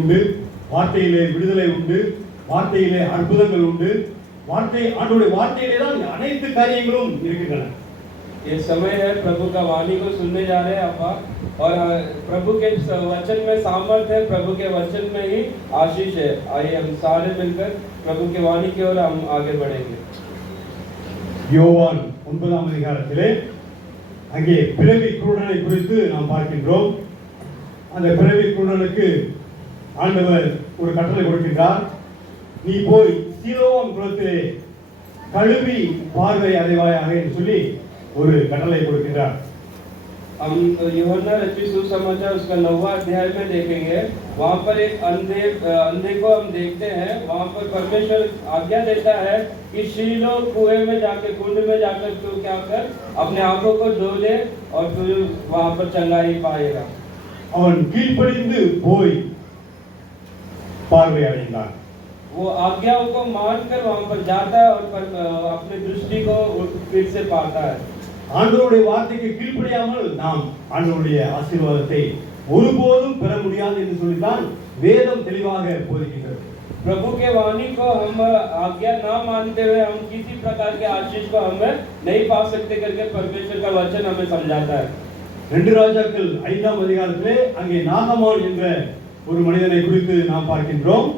உண்டு, வார்த்தையிலே விடுதலை உண்டு, வார்த்தையிலே அற்புதங்கள் உண்டு, ஆண்டவருடைய வார்த்தையிலே தான் அனைத்து காரியங்களும் இருக்கின்றன. ये समय है प्रभु का वाणी को सुनने जा रहे हैं आप और प्रभु के वचन में सामर्थ्य है, प्रभु के वचन में ही आशीष है। आइए हम सारे मिलकर प्रभु के वाणी की ओर हम आगे बढ़ेंगे। யோவான் 9ஆம் அதிகாரத்திலே அங்கே பிறவி குருடனை குறித்து நாம் பார்க்கின்றோம். அந்த பிறவி குருடனுக்கு ஆண்டவர் ஒரு கட்டளை கொடுக்கின்றார். நீ போய் சீலோவாம் குளத்திலே கழுவி பார்வை அடைவாயாக என்று சொல்லி ஒரு கட்டளை கொடுக்கின்றார். हम यूहन्ना रचित सुसमाचार उसका 9वां अध्याय में देखेंगे। वहाँ पर एक अंधे को हम देखते हैं। वहाँ पर परमेश्वर आज्ञा देता है कि शीलो कुएं में जाकर, कुंड में जाकर तू क्या कर, अपने आंखों को धो ले और तू वहाँ पर चंगाई पाएगा। அவன் கீழ்ப்படிந்து போய் பார்வை அடைந்தான். वो आज्ञाओं को मानकर वहाँ पर जाता है और अपनी दृष्टि को फिर से पाता है। ஆண்டவருடைய வார்த்தைக்கு கீழ்ப்படியாமல் நாம் ஆண்டவருடைய ஆசீர்வாதத்தை ஒருபோதும் பெற முடியாது என்று சொல்லித்தான் வேதம் தெளிவாக போதிக்கிறது. प्रभु के वाणी को हम आज्ञा ना मानते हुए हम किसी प्रकार के आशीष को हमें नहीं पा सकते करके परमेश्वर का वचन हमें समझाता है। 2 ராஜாக்கள் 5ஆம் அதிகாரத்திலே அங்கே நாகமான் என்ற ஒரு மனிதனை குறித்து நாம் பார்க்கின்றோம்.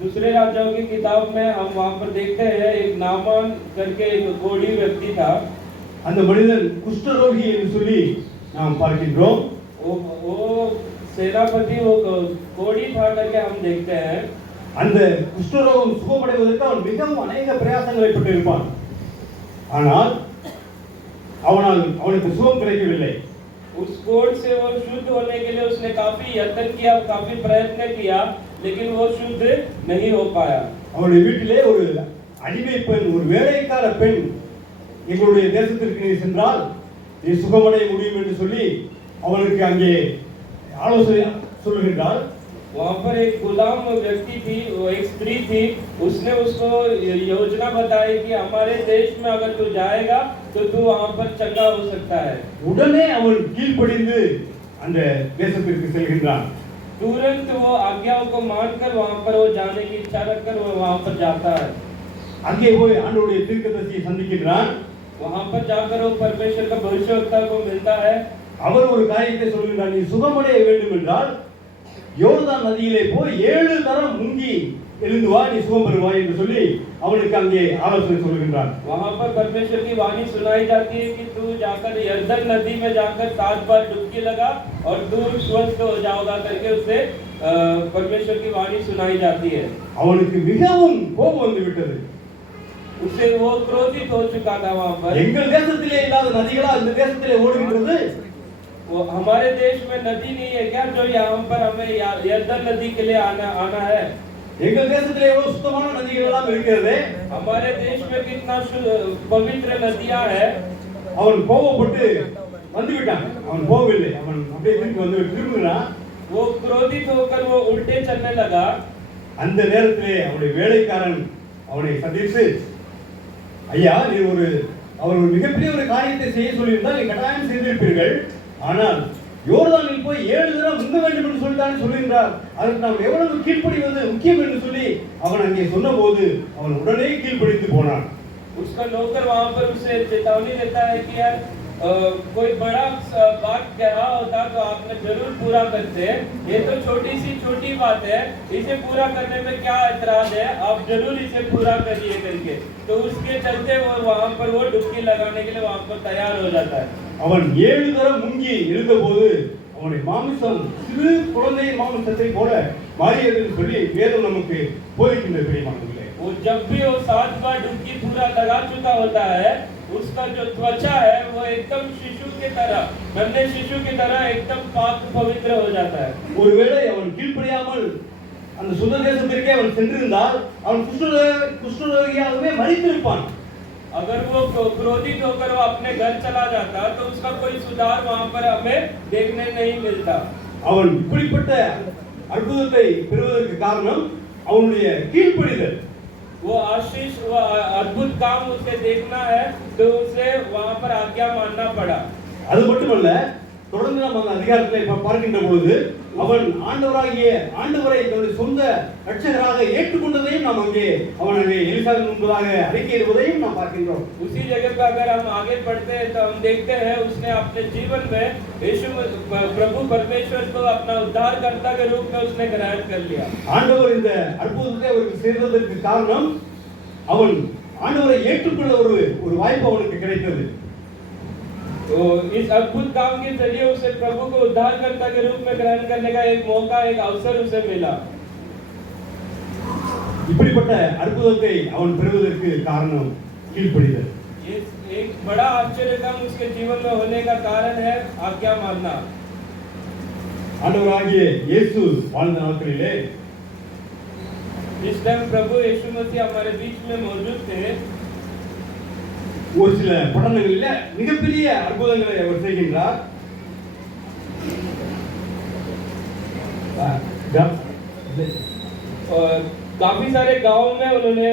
दूसरे राजाओं की किताब में हम वहाँ पर देखते हैं एक नामान करके एक कोढ़ी व्यक्ति था। அந்த மனிதன் குஷ்டரோகி என்று சொல்லி நாம் பார்க்கின்றோம். वो सेनापति वो कोढ़ी था करके हम देखते हैं। அந்த குஷ்டரோகம் சுகமடைவதற்கு அவன் மிகவும் அநேக பிரயாசங்களை பட்டிருப்பான். ஆனால் அவனுக்கு சுகம் கிடைக்கவில்லை. उस कोढ़ से वो शुद्ध होने के लिए उसने काफी यत्न किया, काफी प्रयत्न किया, लेकिन वो शुद्ध नहीं हो पाया। அவனுடைய வீட்டிலே ஒரு அடிமை பெண், ஒரு வேலைக்கார பெண், எங்களுடைய தேசத்திற்கு நீ சென்றால் நீ சுகமடைய முடியும் என்று சொல்லி அவனுக்கு அங்கே ஆலோசனை சொல்லுகின்றார். वहाँ पर एक गुलाम व्यक्ति थी, वो एक स्त्री थी, उसने उसको योजना बताई कि हमारे देश में अगर तू जाएगा तो तू वहाँ पर चंगा हो सकता है। உடனே அவன் கீழ்ப்படிந்து அந்த தேசத்திற்கு செல்கின்றான். तुरंत वो आज्ञाओं को मानकर वहाँ पर वो जाने की इच्छा रखकर वो वहाँ पर जाता है। அங்கே போய் ஆண்டவருடைய தீர்க்கதரிசியை சந்திக்கின்றான். वहाँ पर जाकर वो परमेश्वर का भविष्यवक्ता को मिलता है। அவர் ஒரு காரியத்தை சொல்கின்றார். நீ சுகமடைய வேண்டும் என்றால் யோர்தான் நதியிலே போய் 7 தரம் முங்கி எழுந்து வா, நீ சுகம் பெறுவாய் என்று சொல்லி அவனுக்கு அங்கே ஆலோசனை சொல்கின்றார். वहाँ पर परमेश्वर की वाणी सुनाई जाती है कि तू जाकर यर्दन नदी में जाकर 7 बार डुबकी लगा और तू स्वस्थ हो जाओगा करके उसे परमेश्वर की वाणी सुनाई जाती है। அவனுக்கு மிகவும் கோபம் வந்து விட்டது. उसे वो क्रोधित हो चुका था। वहाँ पर எங்கள் தேசத்திலே இல்லாத நதிகளா இந்த தேசத்திலே ஓடுகின்றது? वो हमारे देश में नदी नहीं है क्या जो यहाँ पर हमें यर्दन नदी के लिए आना है? எங்கள் தேசத்திலே எவ்வளவு சுத்தமான நதிகள் எல்லாம் இருக்கிறது. हमारे देश में कितना पवित्र नदियां है। அவன் கோபப்பட்டு வந்து விட்டான். அவன் போகவில்லை, அவன் அப்படியே திரும்புகிறான். वो क्रोधित होकर वो उल्टे चलने लगा। அந்த நேரத்திலே அவனுடைய வேலைக்காரன் அவனை சந்தித்து, ஐயா, நீ அவர் ஒரு மிகப்பெரிய ஒரு காரியத்தை செய்ய சொல்லியிருந்தால் நீ கட்டாயம் செய்திருப்பீர்கள். ஆனால் யோர்தானில் போய் 7 தரம் முங்க வேண்டும் என்று சொல்லித்தான் சொல்லுகின்றார். அதற்கு நாம் எவ்வளவு கீழ்ப்படிவது முக்கியம் என்று சொல்லி அவன் அங்கே சொன்னபோது அவன் உடனே கீழ்ப்படிந்து போனான். उसका नौकर वहाँ पर उसे चेतावनी देता है कि यार कोई बड़ा बात कहा होता तो आपने जरूर पूरा करते। ये तो छोटी बात है, इसे पूरा करने में क्या ऐतराज है, आप जरूर इसे पूरा करिए करके। तो उसके चलते वो वहाँ पर वो डुबकी लगाने के लिए वहाँ पर तैयार हो जाता है। அவன் 7 தரம் முங்கி இருந்தபோது அவனுடைய மாமிசம் சிறு குழந்தையின் மாமிசத்தை போல மாறியது என்று சொல்லி வேதம் நமக்கு போதிக்கின்றது. பிரியமானவர்களே, वो जब भी वो 7 बार डुबकी पूरा लगा चुका होता है, उसका जो त्वचा है वो एकदम शिशु की तरह, नन्हे शिशु की तरह एकदम पाक पवित्र हो जाता है। ஒருவேளை அவன் கீழ்ப்படியாமல் அந்த சுத்த தேசத்திற்கே அவன் சென்றிருந்தால் அவன் குஷ்டரோகியாகவே மரித்திருப்பான். अगर वो क्रोधित होकर वो अपने घर चला जाता तो उसका कोई सुधार वहाँ पर हमें देखने नहीं मिलता। அவன் இப்படிப்பட்ட அற்புதத்தை பெறுவதற்கு காரணம் அவனுடைய கீழ்ப்படிதல். वो आशीष, वो अद्भुत काम उसे देखना है तो उसे वहाँ पर आज्ञा मानना पड़ा। அது மட்டுமல்ல, தொடர்ந்து நம்ம அந்த அதிகாரத்தை பார்க்கின்ற பொழுது அவன் ஆண்டவரை தன்னுடைய சொந்த ரட்சகராக ஏற்றுக்கொண்டதையும் நாம் அவன் அங்கே எலிசாவின் முன்பதாக அறிக்கையிடுவதையும் நாம் பார்க்கின்றோம். उसी जगह पे अगर हम आगे पढ़ते हैं तो हम देखते हैं उसने अपने जीवन में यीशु प्रभु परमेश्वर को अपना उद्धारकर्ता के रूप में उसने ग्रहण कर लिया. ஆண்டவர் இந்த அற்புதத்தை அவருக்கு செய்ததற்கு காரணம் அவன் ஆண்டவரை ஏற்றுக்கொள்ள ஒரு வாய்ப்பு அவனுக்கு கிடைத்தது. तो इस अद्भुत काम के जरिए उसे प्रभु को उद्धारकर्ता के रूप में ग्रहण करने का एक मौका, एक अवसर उसे मिला. இப்படிப்பட்ட அற்புதத்தை அவன் பெறுவதற்கு காரணம் கீழ்ப்படிதல். ये एक बड़ा आश्चर्य काम उसके जीवन में होने का कारण है आज्ञा मानना. ஆண்டவராகிய இயேசு வாழ்ந்த நாட்களிலே जिस टाइम प्रभु यीशु मसीह हमारे बीच में मौजूद थे, ஒரு சில பட்டணங்களிலே மிகப்பெரிய அற்புதங்களை அவர் செய்கின்றார். और काफी सारे गांव में उन्होंने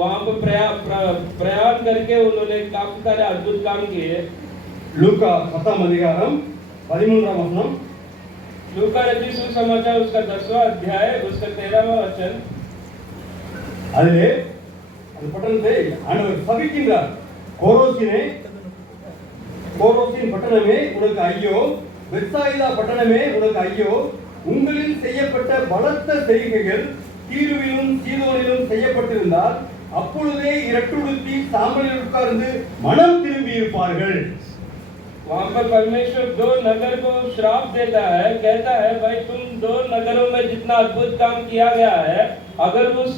वहां पर प्रयाण करके उन्होंने काफी सारे अद्भुत काम किए. லூக்கா 10ஆம் அதிகாரம் 13ஆம் வசனம். लूका रचित सुसमाचार उसका 10वां अध्याय उसका 13वां वचन. அதிலே அந்த பட்டணத்தை ஆண்டவர் சபிக்கின்றார். கோரோசின் பட்டணமே உனக்கு ஐயோ, பெத்சாயிதா பட்டணமே உனக்கு ஐயோ, உங்களில் செய்யப்பட்ட பலத்த செய்கைகள் தீருவிலும் சீதோனிலும் செய்யப்பட்டிருந்தால் அப்பொழுதே இரட்டுடுத்தி சாம்பலில் உட்கார்ந்து மனம் திரும்பி இருப்பார்கள். वहां पर परमेश्वर दो नगर को श्राप देता है, कहता है भाई तुम दो नगरों में जितना अद्भुत काम किया गया है, अगर उस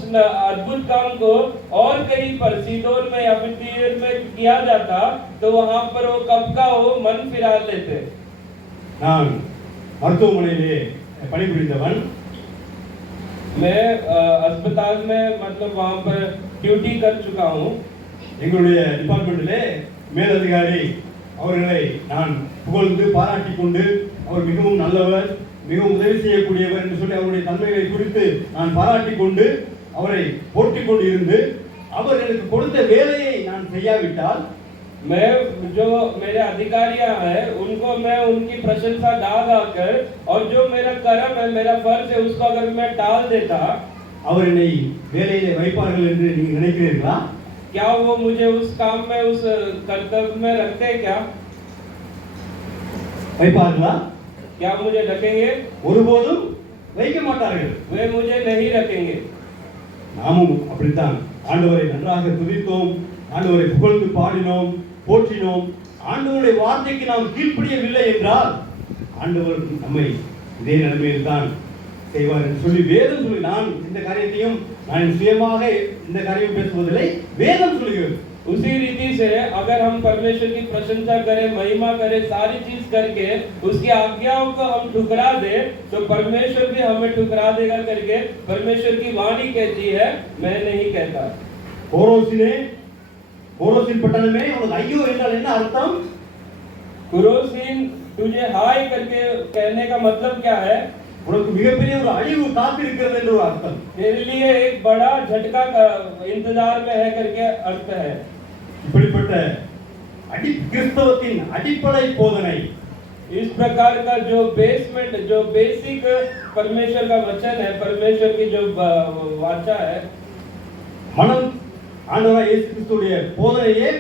अद्भुत काम को और कहीं पर सीदोन में या फिर तीर में किया जाता तो वहां पर वो कब का वो मन फिरा लेते. நான் மருத்துவமனையிலே பணிபுரிந்தவன். मैं अस्पताल में मतलब वहां पर ड्यूटी कर चुका हूं. எங்களுடைய டிபார்ட்மென்ட்டிலே மேலதிகாரி அவர்களை நான் புகழ்ந்து பாராட்டிக் கொண்டு அவர் மிகவும் நல்லவர், மிகவும் உதவி செய்யக்கூடியவர் என்று சொல்லி அவருடைய தன்மைகளை குறித்து நான் பாராட்டிக் கொண்டு அவரை போற்றிக் கொண்டு இருந்து அவர் எனக்கு கொடுத்த வேலையை நான் செய்யாவிட்டால் मैं जो मेरे अधिकारियां हैं उनको मैं उनकी प्रशंसा गा कर और जो मेरा कर्म है, मेरा फर्ज है, उसको अगर मैं टाल देता, அவர் என்னை வேலையிலே வைப்பார்கள் என்று நீங்கள் நினைக்கிறீர்களா? क्या वो मुझे उस काम में उस कर्तव्य में रखते हैं? क्या வைப்பார்களா? क्या मुझे रखेंगे? ஒருபோதும் வைக்க மாட்டார்கள். वे मुझे नहीं रखेंगे. நாமும் அப்படித்தான் ஆண்டவரை நன்றாக துதித்தோம், ஆண்டவரை புகழ்ந்து பாடினோம், போற்றினோம். ஆண்டவருடைய வார்த்தைக்கு நாம் கீழ்ப்படியவில்லை என்றால் ஆண்டவர் நம்மை இதே நிலைமையில் தான் செய்வார் என்று சொல்லி வேதம் சொல்லி நான் இந்த காரியத்தையும் நான் சுயமாக இந்த காரியம் பேசுவதில்லை, வேதம் சொல்கிறது. उसी रीति से अगर हम परमेश्वर की प्रशंसा करें, महिमा करें, सारी चीज करके उसकी आज्ञाओं को हम ठुकरा दे तो परमेश्वर भी हमें ठुकरा देगा करके परमेश्वर की वाणी कहती है, मैं नहीं कहता. கோரோசின் பட்டணமே உனக்கு ஐயோ என்றால் என்ன அர்த்தம்? कुरोसिन तुझे हाय करके कहने का मतलब क्या है? உனக்கு மிகப்பெரிய ஒரு அழிவு காத்திருக்கிறது என்று ஒரு அர்த்தம். तेरे लिए एक बड़ा झटका का इंतजार में है करके अर्थ है. இப்படிப்பட்ட கிறிஸ்தவத்தின் அடிப்படை போதனை, इस प्रकार का जो बेसमेंट, जो बेसिक परमेश्वर का वचन है, परमेश्वर की जो वाचा है, மனம் ஆண்டவராகிய இயேசு கிறிஸ்துவுடைய போதனையே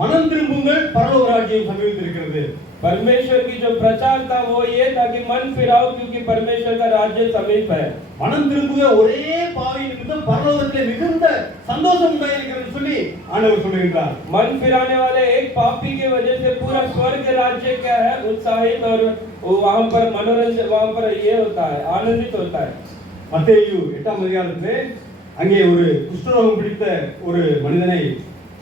மனம் திரும்புங்கள் பரலோக ராஜ்யம் சமீபித்திருக்கிறது. परमेश्वर की जो प्रचार था वो ये था कि मन फिराओ क्योंकि परमेश्वर का राज्य समीप है. மனம் திரும்புகிற ஒரே பாவி நிமித்தம் பரலோகத்திலே மிகுந்த சந்தோஷம் உண்டாயிருக்கிறது சொல்லி ஆண்டவர் சொல்லுகிறார். मन फिराने वाले एक पापी की वजह से पूरा स्वर्ग राज्य क्या है, उत्साहित और वहां पर मनोरंजन, वहां पर ये होता है, आनंदित होता है. மத்தேயு 8ஆம் அதிகாரத்திலே அங்கே ஒரு குஷ்டரோகம் பிடித்த ஒரு மனிதனை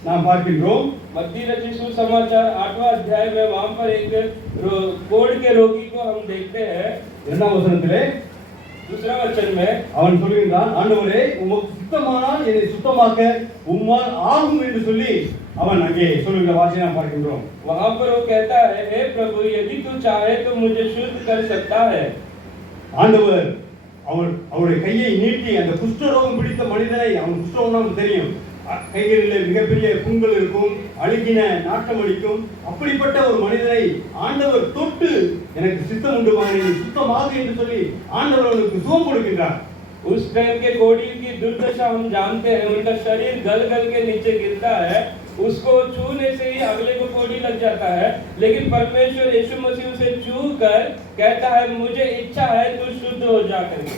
நாம் பார்க்கின்றோம். मत्ती रचित सुसमाचार 8वां अध्याय में वहां पर एक कोढ़ के रोगी को हम देखते हैं. 2ஆம் வசனத்திலே दूसरा वचन में அவன் சொல்கிறான், ஆண்டவரே உமக்கு சுத்தமானால் என்னை சுத்தமாக்க உம்மால் ஆகும் என்று சொல்லி அவன் அங்கே சொல்லுகிற வார்த்தையை நாம் பார்க்கின்றோம். वहां पर वो कहता है, हे प्रभु यदि तू चाहे तो मुझे शुद्ध कर सकता है. ஆண்டவர் அவருடைய கையை நீட்டி அந்த குஷ்டரோகம் பிடித்த மனிதனை, அவன் குஷ்டரோகம் நமக்கு தெரியும், கைகளில் மிகப்பெரிய புண்கள் இருக்கும், அழுகின நாட்டம் அடிக்கும். அப்படிப்பட்ட ஒரு மனிதனை ஆண்டவர் தொட்டு எனக்கு சித்தம் உண்டு மகனே, சுத்தமாக என்று சொல்லி ஆண்டவர் அவனுக்கு சுகம் கொடுக்கின்றார். उस टाइम के कोढ़ी की दुर्दशा हम जानते हैं, उनका शरीर गल गल के नीचे गिरता है, उसको छूने से ही अगले को कोढ़ी लग जाता है, लेकिन परमेश्वर यीशु मसीह उसे छू कर कहता है मुझे इच्छा है तू शुद्ध हो जा करके।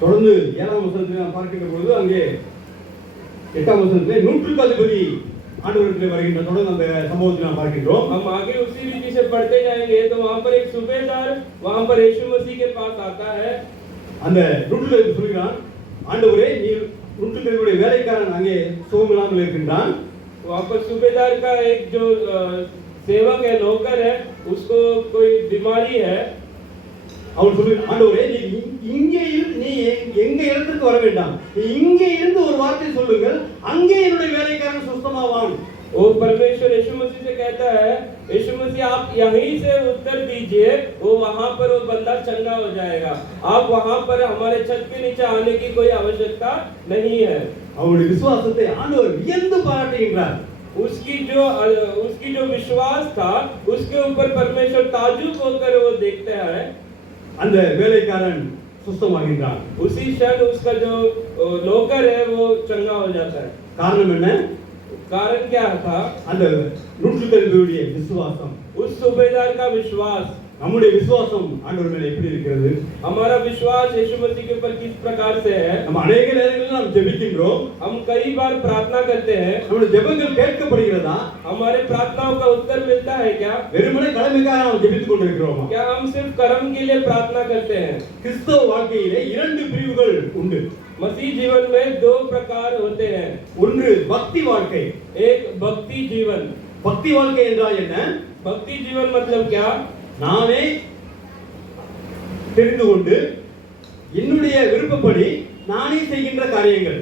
தொடர்ந்து 7ஆம் வசனத்தை நாம் பார்க்கின்ற பொழுது அங்கே 8ஆம் வசனத்திலே நூற்றுக்கு அதிபதி ஆண்டவரிடத்திலே வருகின்ற தொடர்ந்து அந்த சம்பவத்தை நாம் பார்க்கின்றோம். हम आगे उसी रीति से पढ़ते जाएंगे तो वहां पर एक सूबेदार वहां पर यीशु मसीह के पास आता है. அந்த நூற்றுக்கு அதிபதி சொல்கிறான், ஆண்டவரே நீர் நூற்றுக்கு அதிபதியுடைய வேலைக்காரன் அங்கே சுகமில்லாமல் இருக்கின்றான். वहां पर सूबेदार का एक जो सेवक है, नौकर है, उसको कोई बीमारी है. அவர் சொல்கிறார், ஆண்டவரே நீ இங்கே இருந்து நீ எங்க இடத்துக்கு வர வேண்டாம், நீ இங்கே இருந்து ஒரு வார்த்தை சொல்லுங்கள், அங்கே என்னுடைய வேலைக்காரன் சுத்தமாவான். वो परमेश्वर यीशु मसीह से कहता है, यीशु मसीह आप यहीं से उत्तर दीजिए, वो वहां पर वो बंदा चंगा हो जाएगा, आप वहां पर हमारे छत के नीचे आने की कोई आवश्यकता नहीं है. அவருடைய விசுவாசத்தை ஆண்டவர் வியந்து பாராட்டுகின்றார். उसकी जो विश्वास था उसके ऊपर परमेश्वर ताजुब होकर वो देखता है. அந்த வேலைக்காரன் சுத்தமாகின்றான். उसी क्षण उसका जो नौकर है वो चंगा हो जाता है. காரணம் என்ன? कारण क्या था? அந்த நூற்றுக்கு அதிபதியுடைய விசுவாசம். उस सूबेदार का विश्वास. நம்முடைய விசுவாசம் ஆண்டவர் மேல எப்படி இருக்கிறது? हमारा विश्वास यीशु मसीह के ऊपर किस प्रकार से है? நம்ம अनेक நேரங்களில் நாம் ஜெபிக்கின்றோம், हम कई बार प्रार्थना करते हैं, நம்முடைய ஜெபங்கள் கேட்கப்படுகிறதா? हमारे प्रार्थनाओं का उत्तर मिलता है क्या? வெறுமனே கடமைக்காக நாம் ஜெபித்துக் கொண்டிருக்கிறோமா? क्या हम सिर्फ कर्म के लिए प्रार्थना करते हैं? கிறிஸ்தவ வாழ்க்கையிலே இரண்டு பிரிவுகள் உண்டு. मसीह जीवन में दो प्रकार होते हैं. ஒன்று பக்தி வாழ்க்கை. एक भक्ति जीवन. பக்தி வாழ்க்கை என்றால் என்ன? भक्ति जीवन मतलब क्या? நானே தெரிந்து கொண்டு என்னுடைய விருப்பப்படி நானே செய்கின்ற காரியங்கள்.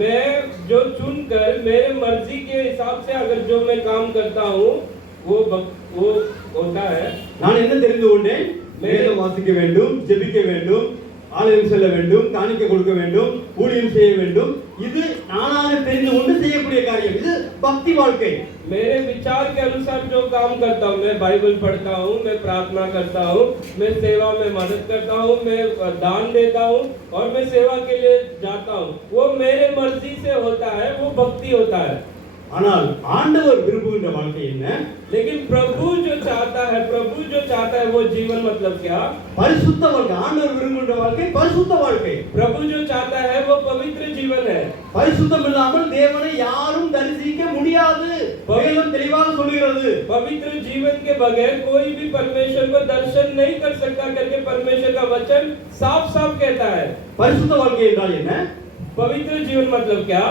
मैं जो चुनकर मेरे मर्जी के हिसाब से अगर जो मैं काम करता हूँ वो होता है. நான் என்ன தெரிந்து கொண்டேன்? வேதம் வாசிக்க வேண்டும், ஜெபிக்க வேண்டும், ஆலயம் செல்ல வேண்டும், காணிக்கை கொடுக்க வேண்டும், ஊழியம் செய்ய வேண்டும். இது நானாக தெரிந்து கொண்டு செய்யக்கூடிய காரியம். இது பக்தி வாழ்க்கை. मेरे विचार के अनुसार जो काम करता हूँ, मैं बाइबल पढ़ता हूँ, मैं प्रार्थना करता हूँ, मैं सेवा में मदद करता हूँ, मैं दान देता हूँ और मैं सेवा के लिए जाता हूँ, वो मेरे मर्जी से होता है, वो भक्ति होता है. ஆனால் ஆண்டவர் விரும்புகின்ற வாழ்க்கை என்ன? लेकिन प्रभु जो चाहता है वो जीवन मतलब क्या? பரிசுத்த வாழ்க்கை. ஆண்டவர் விரும்புகின்ற வாழ்க்கை பரிசுத்த வாழ்க்கை. प्रभु जो चाहता है वो पवित्र जीवन है. பரிசுத்தம் இல்லாமல் தேவனை யாரும் தரிசிக்க முடியாது. வேதம் தெளிவாக சொல்கிறது. पवित्र जीवन के बगैर कोई भी परमेश्वर को दर्शन नहीं कर सकता करके परमेश्वर का वचन साफ-साफ कहता है. பரிசுத்த வாழ்க்கை என்றால் என்ன? पवित्र जीवन मतलब क्या?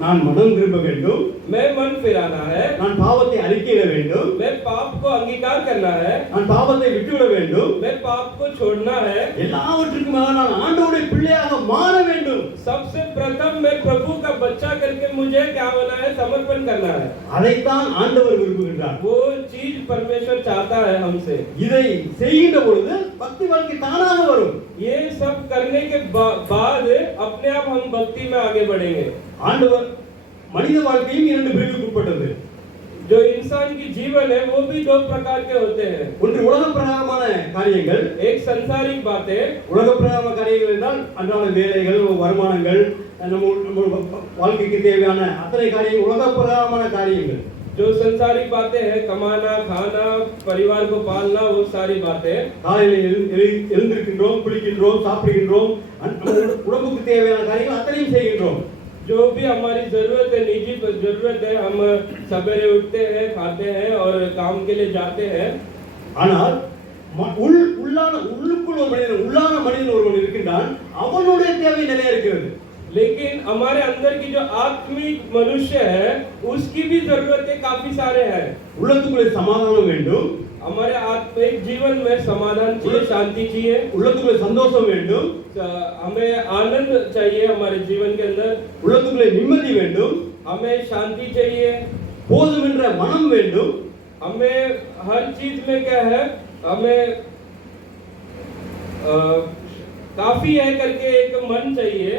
நான் மனம் திரும்ப வேண்டும், मैं मन फिराना है, நான் பாவத்தை அறிக்கையிட வேண்டும், मैं पाप को अंगीकार करना है, நான் பாவத்தை விட்டுவிட வேண்டும், मैं पाप को छोड़ना है, எல்லாவற்றுக்கும் மேலாக நான் ஆண்டவருடைய பிள்ளையாக மாற வேண்டும். सबसे प्रथम मैं प्रभु का बच्चा करके मुझे क्या होना है? समर्पण करना है. அதைத்தான் ஆண்டவர் விரும்புகின்றார். वो चीज परमेश्वर चाहता है हमसे. இதை செய்கின்ற பொழுது பக்தி வாழ்க்கை தானாக வரும். ये सब करने के बाद अपने आप हम भक्ति में आगे बढ़ेंगे. ஆண்டவர் மனித வாழ்க்கையும் இரண்டு பிரிவுக்கு உட்பட்டது. जो इंसान की जीवन है वो भी दो प्रकार के होते हैं. ஒன்று உலக பிரகாரமான காரியங்கள். एक संसारिक बातें. உலக பிரகாரமான காரியங்கள் என்றால் அன்றாட வேலைகள், வருமானங்கள், நம்ம வாழ்க்கைக்கு தேவையான அத்தனை காரியங்கள் உலக பிரகாரமான காரியங்கள். जो संसारिक बातें हैं, कमाना, खाना, परिवार को पालना, वो सारी बातें. காலையில் எழுந்திருக்கின்றோம், குளிக்கின்றோம், சாப்பிடுகின்றோம், உடம்புக்கு தேவையான காரியங்கள் அத்தனையும் செய்கின்றோம். जो भी हमारी जरूरत है, निजी जरूरत है, हम सवेरे उठते हैं, खाते हैं और काम के लिए जाते हैं. ஆனால் உள்ளுக்குள் ஒரு மனிதன் ஒருவன் இருக்கின்றான், அவனுடைய தேவை நிறைய இருக்கிறது. लेकिन हमारे अंदर की जो आत्मिक मनुष्य है उसकी भी जरूरतें काफी सारे हैं. உள்ளத்துக்குள்ளே சமாதானம் வேண்டும், हमारे आत्मिक जीवन में समाधान चाहिए, शांति चाहिए, உள்ளத்துக்குள்ளே சந்தோஷம் வேண்டும், हमें आनंद चाहिए हमारे जीवन के अंदर, உள்ளத்துக்குள்ளே நிம்மதி வேண்டும், हमें शांति चाहिए, போதும் என்ற மனம் வேண்டும், हमें हर चीज में क्या है, हमें काफी है करके एक मन चाहिए।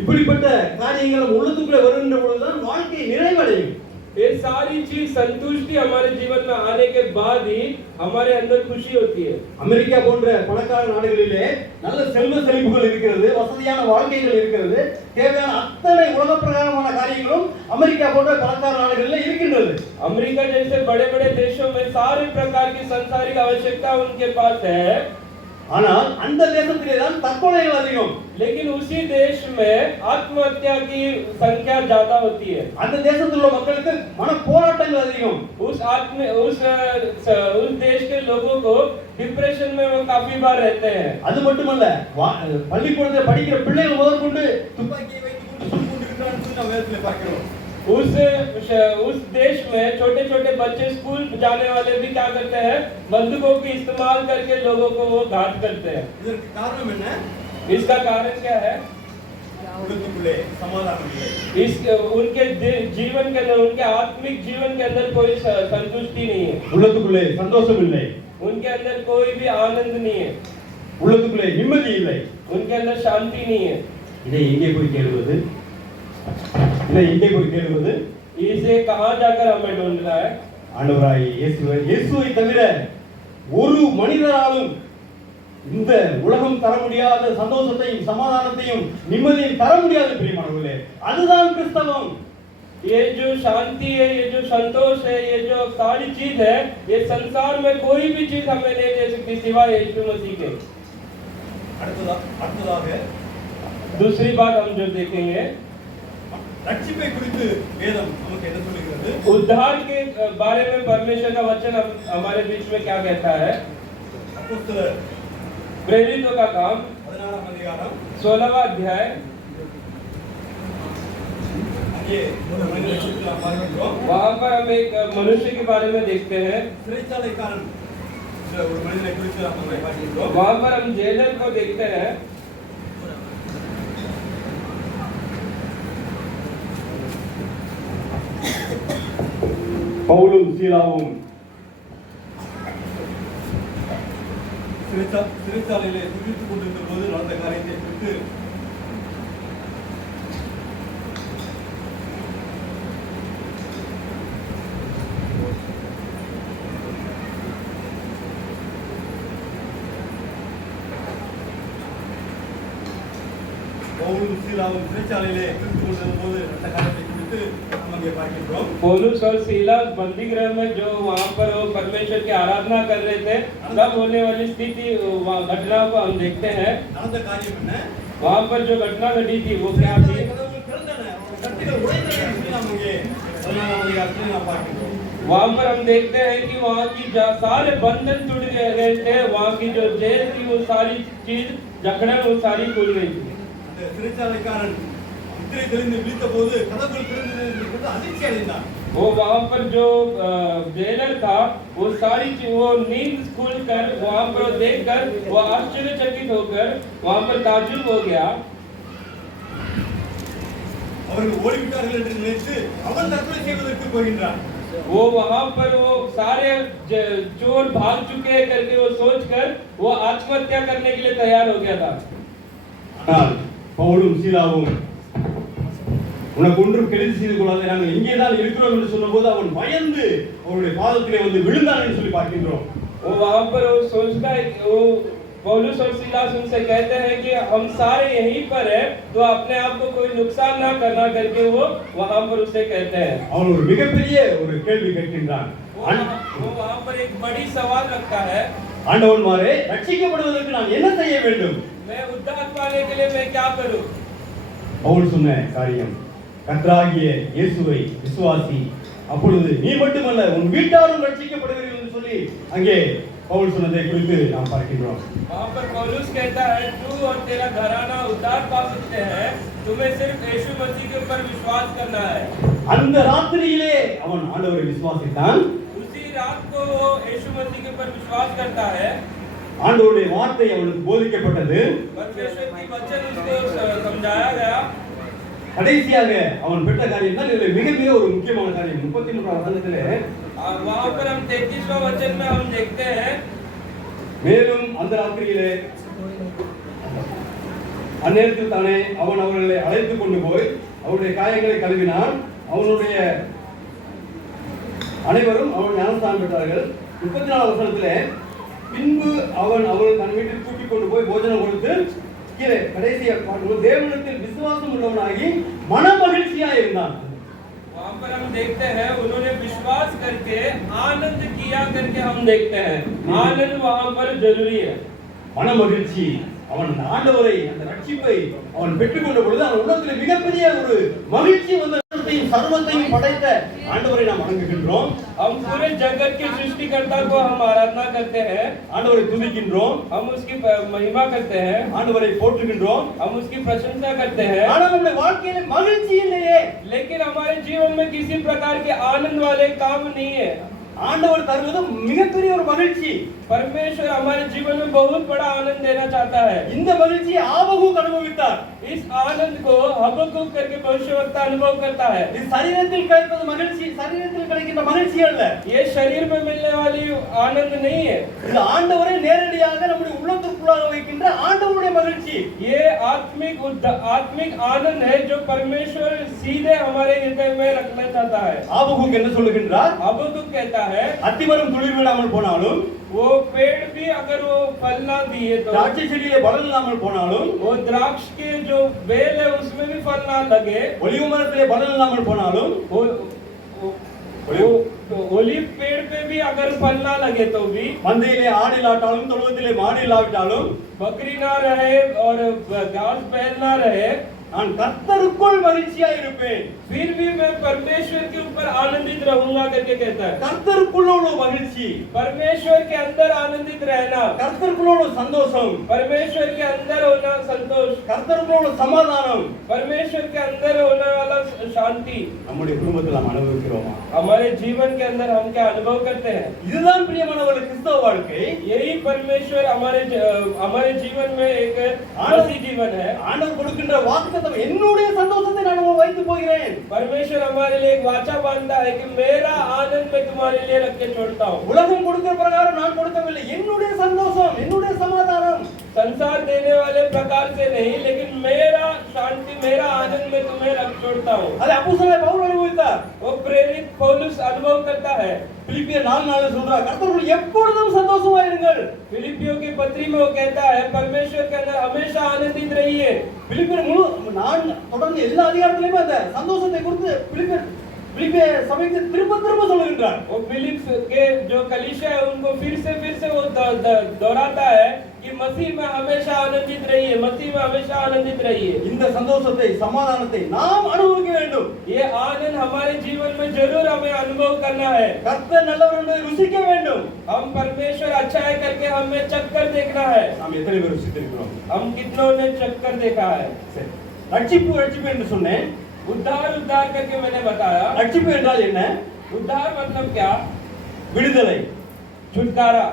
இப்படிப்பட்ட காரியங்கள் உள்ளத்துக்குள்ளே வருகின்ற பொழுதுதான் வாழ்க்கை நிறைவடையும். ये सारी चीज संतुष्टि हमारे जीवन में आने के बाद ही हमारे अंदर खुशी होती है। அமெரிக்கா போன்ற பணக்கார நாடுகளிலே நல்ல செல்வ செழிப்புகள் இருக்கிறது, வசதியான வாழ்க்கைகள் இருக்கிறது, தேவையான அத்தனை உலக பிரகாரமான காரியங்களும் அமெரிக்கா போன்ற பணக்கார நாடுகளிலே இருக்கின்றது. अमेरिका जैसे बड़े-बड़े देशों में सारे प्रकार की सांसारिक आवश्यकता उनके पास है। ஆனால் அந்த தேசத்திலே தான் தற்கொலைகள் அதிகம். लेकिन उसी देश में आत्महत्या की संख्या ज्यादा होती है। அந்த தேசத்தில் உள்ள மக்களுக்கு மன போராட்டங்கள் அதிகம். उस देश के लोगों को डिप्रेशन में वो काफी बार रहते हैं। அது மட்டுமல்ல, பள்ளிக்கூடத்தில் படிக்கிற பிள்ளைகள் முதற்கொண்டு துப்பாக்கியை வைத்துக் கொண்டு சுட்டுக் கொண்டிருக்கிறார்கள் நாம் வேதத்திலே பார்க்கிறோம். उस देश में छोटे-छोटे बच्चे स्कूल जाने वाले भी क्या करते हैं, बंदूकों का इस्तेमाल करके लोगों को वो घात करते हैं। இதற்கு காரணம் என்ன? इसका कारण क्या है? உள்ளத்துக்குள்ளே சமாதானம் இல்லை. उनके जीवन के अंदर, उनके आत्मिक जीवन के अंदर कोई संतुष्टि नहीं है। உள்ளத்துக்குள்ளே சந்தோஷம் இல்லை. उनके अंदर कोई भी आनंद नहीं है। உள்ளத்துக்குள்ளே நிம்மதி இல்லை. उनके अंदर शांति नहीं है। இதை எங்கே போய் கேளுவது? इसे कहां जाकर हमें ढूंढना है? ஆண்டவராய் இயேசுவை தவிர ஒரு மனிதராலும் இந்த உலகம் தர முடியாத சந்தோஷத்தையும் சமாதானத்தையும் நிம்மதியையும் தர முடியாது பிரியமானவர்களே. அதுதான் கிறிஸ்தவம். ये जो शांति है, ये जो संतोष है, ये जो सारी चीज है, ये संसार में कोई भी चीज हमें नहीं दे सकती सिवाय यीशु मसीह के। दूसरी बात हम जो देखेंगे, ரட்சிப்பை குறித்து வேதம் நமக்கு என்ன சொல்கிறது? उद्धार के बारे में परमेश्वर का वचन हमारे बीच में क्या कहता है? அப்போஸ்தலர் प्रेरितों का काम 16 அதிகாரம் 16वां अध्याय। ये मनुष्य குறித்து நாம் பார்க்கிறோம். वहां पर हम एक मनुष्य के बारे में देखते हैं। சிறைச்சாலைக்காரன் ஒரு மனிதனை குறித்து நாம் பார்க்கிறோம். वहां पर हम जेलर को देखते हैं। பவுலும் சீலாவும் சிறைச்சாலையிலே துடித்துக் கொண்டிருந்த போது நடந்த காரியத்தை குறித்து பவுலும் சீலாவும் சிறைச்சாலையிலே துடித்துக் கொண்டிருந்த போது நடந்த காரியத்தை குறித்து நாம் அங்கே பார்க்கிறோம். पौलुस और सीलास बंदी गृह में जो वहां पर वो परमेश्वर की आराधना कर रहे थे, तब होने वाली स्थिति घटना को हम देखते हैं। நடந்த காரியம் என்ன? वहां पर जो घटना घटी थी वो क्या थी? वहां पर हम देखते हैं कि वहां की सारे बंधन टूट गए थे, वहां की जो जेल थी वो सारी चीज जकड़न वो सारी खुल गई थी। वो वहां पर जो जेलर था वो सारी वो नींद खुल कर वहां पर देखकर वो आश्चर्यचकित होकर वहां पर ताज्जुब हो गया। वो वहां पर वो सारे चोर भाग चुके हैं करके वो सोचकर वो आत्महत्या करने के लिए तैयार हो गया था। பவுலும் சீலாவும் உனக்கு ஒன்றும் கெடுதி செய்து கொள்ளாத, நாங்கள் இங்கே தான் இருக்கிறோம் என்று சொன்னபோது அவன் பயந்து அவருடைய பாதத்திலே வந்து விழுந்தான் என்று சொல்லி பார்க்கின்றோம். वो वहां पर वो सोचता है, वो पौलुस और सीलास उनसे कहते हैं कि हम सारे यहीं पर है, तो अपने आप को कोई नुकसान ना करना करके वो वहां पर उसे कहते हैं। அவன் ஒரு மிகப்பெரிய ஒரு கேள்வி கேட்கின்றான். वो वहां पर एक बड़ी सवाल रखता है, ஆண்டவன்மாரே, ரட்சிக்கப்படுவதற்கு நான் என்ன செய்ய வேண்டும்? मैं उद्धार पाने के लिए मैं क्या करूं? பவுல் சொன்ன காரியம், கர்த்தராகிய இயேசுவை விசுவாசி, அப்பொழுது நீ மட்டுமல்ல உன் வீட்டாரும் ரட்சிக்கப்படுவீர்கள் என்று சொல்லி அங்கே பவுல் சொன்னதை குறித்து நாம் பார்க்கிறோம். वहां पर पौलुस कहता है, तू और तेरा घराना उद्धार पा सकते हैं, तुम्हें सिर्फ यीशु मसीह के ऊपर विश्वास करना है। அந்த ராத்திரியிலே அவன் ஆண்டவரை விசுவாசித்தான். उसी रात को वो यीशु मसीह के ऊपर विश्वास करता है। ஆண்டவருடைய வார்த்தை அவனுக்கு போதிக்கப்பட்டது. परमेश्वर की वचन उसको समझाया गया। கடைசியாக அவன் பெற்ற காரியம் தான் இதில் மிக மிக ஒரு முக்கியமான காரியம். 33ஆம் வசனத்திலே वहां पर हम 33वां वचन में हम देखते हैं, மேலும் அந்த ராத்திரியிலே அந்நேரத்தில் தானே அவன் அவர்களை அழைத்துக் கொண்டு போய் அவருடைய காயங்களை கழுவினான். அவனுடைய அனைவரும் அவன் ஞானஸ்தானம் பெற்றார்கள். 34 வசனத்திலே பின்பு அவன் அவர்கள் தன் வீட்டில் தூக்கி கொண்டு போய் போஜனம் கொடுத்து கீழே கடைசியாக பார்க்கும்போது தேவனிடத்தில் விசுவாசம் உள்ளவனாகி மன மகிழ்ச்சியாக இருந்தான். वहाँ पर हम देखते हैं उन्होंने विश्वास करके आनंद किया करके हम देखते हैं। आनंद वहाँ पर जरूरी है। மன மகிழ்ச்சி அவன் ஆண்டவரை அந்த ரட்சிப்பை அவன் பெற்றுக்கொண்ட பொழுது அவன் உள்ளத்தில் மிகப்பெரிய ஒரு மகிழ்ச்சி வந்து சர்வத்தையும் படைத்த ஆண்டவரை நாம் வணங்குகின்றோம். हम पूरे जगत के सृष्टिकर्ता को हम आराधना करते हैं, ஆண்டவரை துதிக்கின்றோம், हम उसकी महिमा करते हैं, ஆண்டவரை போற்றுகின்றோம், हम उसकी प्रशंसा करते हैं। ஆனால் நம்முடைய வாழ்க்கையில மகிழ்ச்சி இல்லையே, लेकिन हमारे जीवन में किसी प्रकार के आनंद वाले काम नहीं है। ஆண்டவர் தருவது மிகப்பெரிய ஒரு மகிழ்ச்சி. परमेश्वर हमारे जीवन में बहुत बड़ा आनंद देना चाहता है। இந்த மகிழ்ச்சியை ஆபகுக் அனுபவித்தார். इस आनंद को हबक्कुक करके भविष्यवक्ता अनुभव करता है। இது சரீரத்தில் கிடைப்பது மகிழ்ச்சி, சரீரத்தில் கிடைக்கின்ற மகிழ்ச்சி அல்ல. ये शरीर में मिलने वाली आनंद नहीं है। இது ஆண்டவரை நேரடியாக நம்முடைய உள்ளத்துக்குள்ளாக வைக்கின்ற ஆண்டவருடைய மகிழ்ச்சி. ये आत्मिक आनंद है जो परमेश्वर सीधे हमारे हृदय में रखना चाहता है। ஆபகுக் என்ன சொல்லுகின்றார்? हबक्कुक कहता है அத்திமரம் துளிர் விடாமல் போனாலும், वो पेड़ भी अगर वो फल ना दिए तो, திராட்சை செடியிலே பலன் இல்லாமல் போனாலும், वो द्राक्ष के जो बेल है उसमें भी फल ना लगे, ஒலிவ மரத்திலே பலன் இல்லாமல் போனாலும், ओलिव पेड़ पे भी अगर फल ना लगे तो भी, மந்தையிலே ஆடு இல்லாட்டாலும் தொழுவத்திலே மாடு இல்லாவிட்டாலும், बकरी ना रहे और घास बैल ना रहे, நான் கர்த்தருக்குள் மகிழ்ச்சியாய் இருப்பேன். फिर भी मैं परमेश्वर के ऊपर आनंदित रहूंगा करके कहता है। கர்த்தருக்குள்ள உள்ள மகிழ்ச்சி, परमेश्वर के अंदर आनंदित रहना, கர்த்தருக்குள்ள உள்ள சந்தோஷம், परमेश्वर के अंदर होना संतोष, கர்த்தருக்குள்ள உள்ள சமாதானம் परमेश्वर के अंदर होने वाला शांति நம்முடைய குடும்பத்தில் நாம் அனுபவிக்கிறோமா? हमारे जीवन के अंदर हम क्या अनुभव करते हैं? இதுதான் பிரியமானவர்களே கிறிஸ்தவ வாழ்க்கை. यही परमेश्वर हमारे जीवन में एक मसीह जीवन है। ஆண்டவர் கொடுக்கின்ற வாக்குத்தத்தம் என்னுடைய சந்தோஷத்தை நான் வைத்து போகிறேன். परमेश्वर हमारे लिए एक वाचा बांधता है कि मेरा आनंद मैं तुम्हारे लिए रख के छोड़ता हूँ। உலகம் கொடுக்கிற பிரகாரம் நான் கொடுக்கவில்லை. என்னுடைய சந்தோஷம், என்னுடைய சமாதானம், संसार देने वाले प्रकार से नहीं, लेकिन मेरा शांति मेरा आनंद मैं तुम्हें रख छोड़ता हूँ। அதை அப்போஸ்தலனாகிய பவுல் அனுபவித்தார். वो प्रेरित पौलुस अनुभव करता है। பிலிப்பியர் 4:4 சொல்றார், கர்த்தருக்குள் எப்பொழுதும் சந்தோஷமாயிருங்கள். फिलिपियों की पत्री में वो कहता है परमेश्वर के अंदर हमेशा आनंदित रहिए। பிலிப்பியர் நான் தொடர்ந்து எல்லா அதிகாரத்திலுமே அந்த சந்தோஷத்தை குறித்து பிலிப்பிய சபைக்கு திரும்ப திரும்ப சொல்லுகின்றார். वो फिलिप्स के जो कलीसिया है उनको फिर से वो दोहराता है कि मसीह में हमेशा आनंदित रहिए, मसीह में हमेशा आनंदित रहिए। இந்த சந்தோஷத்தை சமாதானத்தை நாம் அனுபவிக்க வேண்டும். ये आनंद हमारे जीवन में जरूर हमें अनुभव करना है। கர்த்தர் நல்லவர் என்பதை ருசிக்க வேண்டும். हम परमेश्वर अच्छा है करके हमें चक्कर देखना है। நாம் எத்தனை பேர் ருசித்திருக்கிறோம்? हम कितनों ने चक्कर देखा है? சரி, ரட்சிப்பு என்று சொன்னேன். उद्धार करके मैंने बताया। ரட்சிப்பு என்றால் என்ன? उद्धार मतलब क्या? விடுதலை. छुटकारा।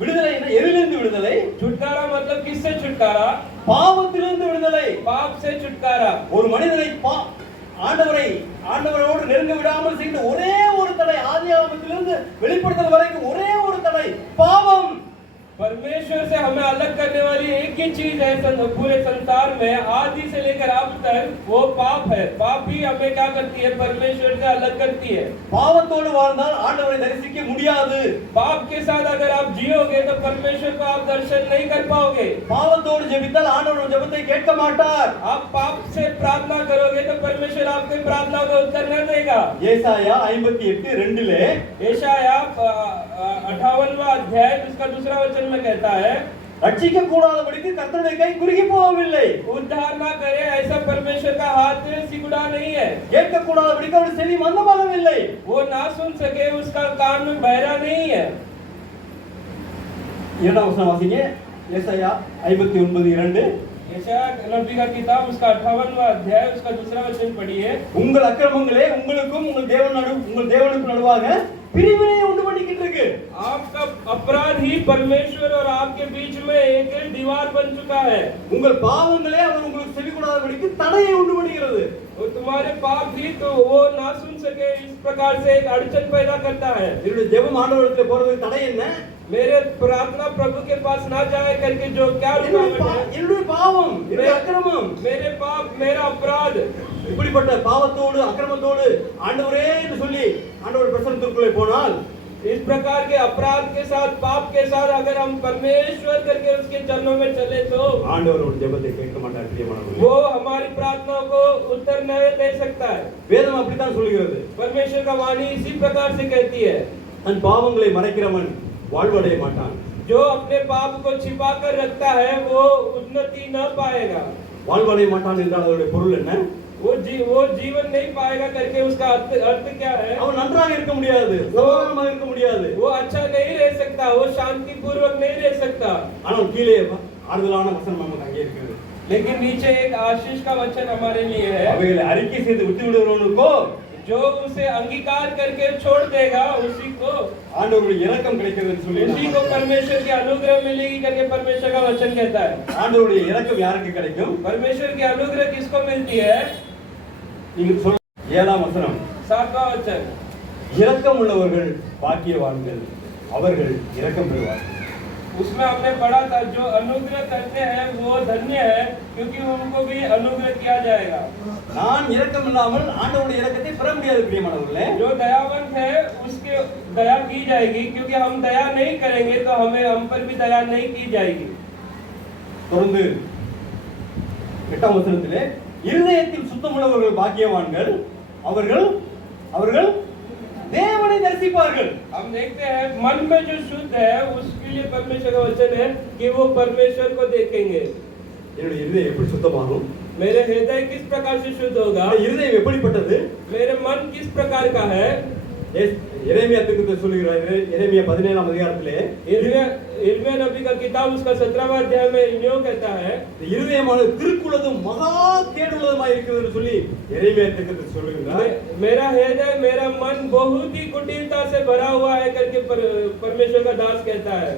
விடுதலை என்ன? எதிலிருந்து விடுதலை? छुटकारा मतलब किससे छुटकारा? பாவத்திலிருந்து விடுதலை. पाप से छुटकारा। ஒரு மனிதனை ஆண்டவரோடு நெருங்க விடாமல் செய்த ஒரே ஒரு தடை, ஆதியாகமத்திலிருந்து வெளிப்படுத்தல் வரைக்கும் ஒரே ஒரு தடை பாவம். परमेश्वर से हमें अलग करने वाली एक ही चीज है पूरे संसार में, आदि से लेकर अब तक, वो पाप है। पाप ही हमें क्या करती है? परमेश्वर से अलग करती है। பாவத்தோடு வாழ்ந்தால் ஆண்டவரை தரிசிக்க முடியாது. पाप के साथ अगर आप जियोगे तो परमेश्वर को आप दर्शन नहीं कर पाओगे। பாவத்தோடு ஜெபித்தால் ஆண்டவர் ஜெபத்தை கேட்க மாட்டார். आप पाप से प्रार्थना करोगे तो परमेश्वर आपकी प्रार्थना को उत्तर न देगा। ஏசாயா 58:2 यशायाह 58वां अध्याय उसका दूसरा वचन में कहता है, ரட்சிக்க கூடாதபடிக்கு கர்த்தருடைய கை குறுகி போகவில்லை. उद्धार ना करे ऐसा परमेश्वर का हाथ सिकुड़ा नहीं है। கேட்க கூடாதபடிக்கு அவருடைய செவி மந்தமாகவில்லை. वो ना सुन सके उसका कान में बहरा नहीं है। இரண்டாம் வசனம் வாசிங்க. ஏசாயா 59:2 यशायाह नबी का किताब उसका 58वां अध्याय उसका दूसरा वचन पढ़िए। உங்கள் அக்கிரமங்களே உங்களுக்கும் உங்கள் தேவனுக்கும் நடுவாக பிரிவினை உண்டு பண்ணிக்கிட்டு இருக்கு. आपका अपराध ही परमेश्वर और आपके बीच में एक दीवार बन चुका है। உங்கள் பாவங்களே அவர் உங்களுக்கு செவி கூடாதபடிக்கு தடையை உண்டு பண்ணுகிறது. और तुम्हारे पाप भी तो वो ना सुन सके इस प्रकार से एक अड़चन पैदा करता है। என்னுடைய ஜெபம் ஆண்டவரிடத்தில் போறதுக்கு தடை என்ன? मेरे प्रार्थना प्रभु के पास ना जाए करके जो क्या रुकावट है, என்னுடைய பாவம், என்னுடைய அக்கிரமம், मेरे पाप, मेरा अपराध, இப்படிப்பட்ட பாவத்தோடு அக்கிரமத்தோடு ஆண்டவரே என்று சொல்லி ஆண்டவர் பிரசன்னத்திற்குள்ளே போனால், इस प्रकार के अपराध के साथ, पाप के साथ अगर हम परमेश्वर करके उसके चरणों में चले तो ஆண்டவர் ஒரு ஜெபத்தை கேட்க மாட்டார் பிரியமானவர்களே. वो हमारी प्रार्थना को उत्तर नहीं दे सकता है। வேதம் அப்படித்தான் சொல்கிறது. परमेश्वर का वाणी इसी प्रकार से कहती है, தன் பாவங்களை மறைக்கிறவன் வாழ்வடைய மாட்டான். जो अपने पाप को छिपा कर रखता है वो उन्नति न पाएगा। வாழ்வடைய மாட்டான் என்றால் அதனுடைய பொருள் என்ன? वो जीवन नहीं पाएगा करके उसका अर्थ क्या है? அவன் நன்றாக இருக்க முடியாது, சமாதானமாக இருக்க முடியாது, वो अच्छा नहीं रह सकता, वो शांति पूर्वक नहीं रह सकता। ஆனால் கீழே ஆறுதலான வசனம் நமக்கு அங்கே இருக்கிறது. लेकिन नीचे एक आशीष का वचन हमारे लिए है, அவைகளை அறிக்கை செய்து விட்டு விடுகிறவனுக்கோ जो उसे अंगीकार करके छोड़ देगा उसी को ஆண்டவருடைய இரக்கம் கிடைக்கிறது சொல்லி उसी को परमेश्वर की अनुग्रह मिलेगी करके परमेश्वर का वचन कहता है। ஆண்டவருடைய இரக்கம் யாருக்கு கிடைக்கும்? परमेश्वर की अनुग्रह किसको मिलती है? நீங்க சொல்ல 7ஆம் வசனம், 7वां वचन, இரக்கம் உள்ளவர்கள் பாக்கியவான்கள், அவர்கள் இரக்கம் பெறுவார்கள். उसमें हमने पढ़ा था जो अनुग्रह करते हैं वो धन्य है क्योंकि उनको भी अनुग्रह किया जाएगा। நான் இரக்கம் இல்லாமல் ஆண்டவருடைய இரக்கத்தை பெற முடியாது பிரியமானவர்களே. जो दयावंत है उसके दया की जाएगी, क्योंकि हम दया नहीं करेंगे तो हम पर भी दया नहीं की जाएगी। தொடர்ந்து 8ஆம் வசனத்திலே இருதயத்தில் சுத்தமுள்ளவர்கள் பாக்கியவான்கள், அவர்கள் தேவனை தரிசிப்பார்கள். हम देखते हैं मन में जो शुद्ध है उसके लिए परमेश्वर का वचन है कि वो परमेश्वर को देखेंगे। என்னுடைய இருதயம் எப்படி சுத்தமாகும்? मेरे हृदय किस प्रकार से शुद्ध होगा? இந்த இருதயம் எப்படிப்பட்டது? मेरे मन किस प्रकार का है? எரேமியா தீர்க்கதரிசி சொல்கிறார், எரேமியா 17ஆம் அதிகாரத்திலே यिर्मयाह नबी का किताब उसका 17वां अध्याय में यूं कहता है, இந்த இருதயமானது திருக்குள்ளதும் மகா கேடுள்ளதுமாய் இருக்கிறது என்று சொல்லி எரேமியா தீர்க்கதரிசி சொல்கிறார். मेरा हृदय, मेरा मन बहुत ही कुटिलता से भरा हुआ है करके परमेश्वर का दास कहता है।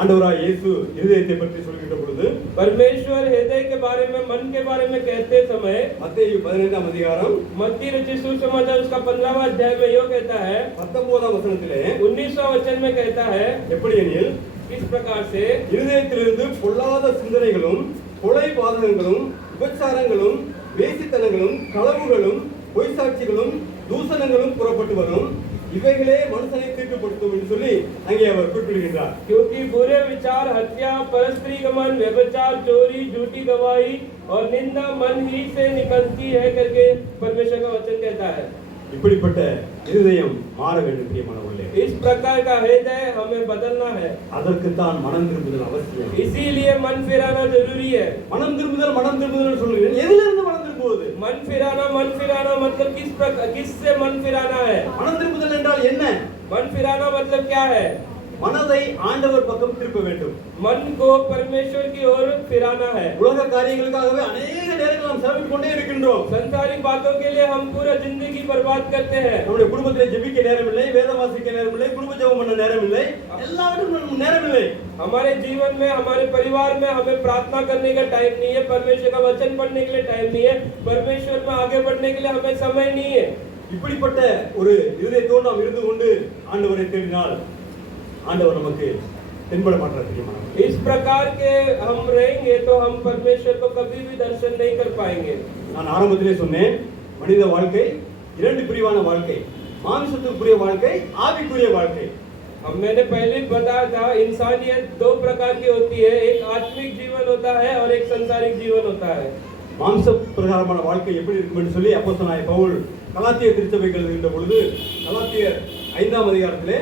ஆண்டவராய் இயேசு இருதயத்தை பற்றி சொல்கிற பொழுது परमेश्वर हृदय के बारे में, मन के बारे में कहते समय மத்தேயு 15ஆம் அதிகாரம் मत्ती रचित सुसमाचार उसका 15वां अध्याय में यो कहता है, 19ஆம் வசனத்திலே 19वां वचन में कहता है, எப்படி எனில் किस प्रकार से இருதயத்திலிருந்து பொல்லாத சிந்தனைகளும், கொலை பாதகங்களும், விபச்சாரங்களும், வேசித்தனங்களும், களவுகளும், பொய் சாட்சிகளும், தூசணங்களும் புறப்பட்டு வரும், இவைகளே மனுஷனை தீட்டுப்படுத்தும் என்று சொல்லி அங்கே அவர் குறிப்பிடுகின்றார். क्योंकि बुरे विचार, हत्या, परस्त्री गमन, व्यभिचार, चोरी, झूठी गवाही और निंदा मन ही से निकलती है करके परमेश्वर का वचन कहता है। இப்படிப்பட்ட இருதயம் மாற வேண்டும் பிரியமானவர்களே. इस प्रकार का हृदय हमें बदलना है, அதற்கு தான் மனம் திரும்புதல் அவசியம். इसीलिए मन फिराना जरूरी है। மனம் திரும்புதல் சொல்கிறேன், எதிலிருந்து மனம் திரும்புவது? मन फिराना मतलब किससे मन फिराना है? மனம் திரும்புதல் என்றால் என்ன? मन फिराना मतलब क्या है? மனதை ஆண்டவர் பக்கம் திருப்ப வேண்டும். मन को परमेश्वर की ओर फिराना है। உலக காரியங்களுக்காகவே अनेक நேரங்கள் நாம் செலவிட்டுக் கொண்டே இருக்கின்றோம். संसारिक बातों के लिए हम पूरा जिंदगी बर्बाद करते हैं। நம்முடைய குடும்பத்திலே ஜெபிக்க நேரம் இல்லை, வேத வாசிக்க நேரம் இல்லை, குடும்ப ஜெபம் பண்ண நேரம் இல்லை, எல்லாவற்றுக்கும் நேரம் இல்லை. हमारे जीवन में, हमारे परिवार में हमें प्रार्थना करने का टाइम नहीं है, परमेश्वर का वचन पढ़ने के लिए टाइम नहीं है, परमेश्वर में आगे बढ़ने के लिए हमें समय नहीं है। இப்படிப்பட்ட ஒரு இருதயத்தோடு நாம் இருந்து கொண்டு ஆண்டவரை தேடினால் ஆண்டவர் நமக்கு தென்பட மாட்டார் தெரியுமா? इस प्रकार के हम रहेंगे तो हम परमेश्वर को कभी भी दर्शन नहीं कर पाएंगे। நான் ஆரம்பத்திலே சொன்னேன், மனித வாழ்க்கை இரண்டு பிரிவான வாழ்க்கை, மாம்சத்துக்குரிய வாழ்க்கை, ஆவிக்குரிய வாழ்க்கை. अब मैंने पहले बताया था इंसानियत दो प्रकार की होती है, एक आत्मिक जीवन होता है और एक संसारिक जीवन होता है। மாம்ச பிரகாரமான வாழ்க்கை எப்படி இருக்கும் என்று சொல்லி அப்போஸ்தலனாகிய பவுல் கலாத்திய திருச்சபைக்கு எழுதுகின்ற பொழுது கலாத்தியர் 5ஆம் அதிகாரத்திலே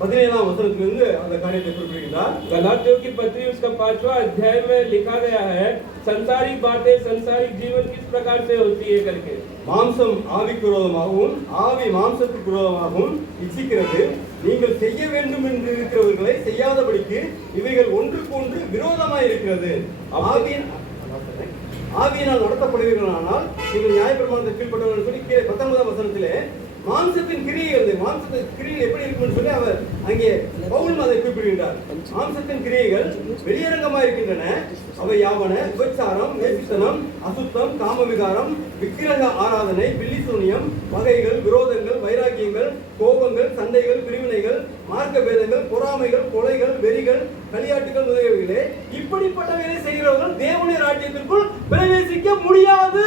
17ஆம் வசனத்திலிருந்து அந்த காரியத்தை குறிப்பிடுகிறார். गलातियों की पत्री उसका 5वां अध्याय में लिखा गया है, संसारिक बातें, संसारिक जीवन किस प्रकार से होती है करके। மாம்சம் ஆவிக்கு விரோதமாகவும் ஆவி மாம்சத்துக்கு விரோதமாகவும் இச்சிக்கிறது, நீங்கள் செய்ய வேண்டும் என்று இருக்கிறவர்களை செய்யாதபடிக்கு இவைகள் ஒன்றுக்கு ஒன்று விரோதமாய் இருக்கிறது. ஆவியினால் நடத்தப்படுவீர்களானால் நீங்கள் நியாயப்பிரமாணத்தை கீழ்ப்பட்டவர்கள் சொல்லி 19ஆம் வசனத்திலே மாம்சத்தின் கிரியைகள் மாம்சத்தின் கிரியைகள் எப்படி இருக்கும்னு சொல்லி அவர் அங்கே பவுல் அதை குறிப்பிடுகின்றார். மாம்சத்தின் கிரியைகள் வெளியரங்கமாக இருக்கின்றன. அவை யாவன: விபச்சாரம், வேசித்தனம், அசுத்தம், காமவிகாரம், விக்கிரக ஆராதனை, பில்லிசூனியம், வகைகள், விரோதங்கள், வைராக்கியங்கள், கோபங்கள், சண்டைகள், பிரிவினைகள், மார்க்க பேதங்கள், பொறாமைகள், கொலைகள், வெறிகள், களியாட்டுகள் முதலியவைகளே. இப்படிப்பட்டவைகளை செய்கிறவர்கள் தேவனுடைய ராஜ்யத்திற்குள் பிரவேசிக்க முடியாது.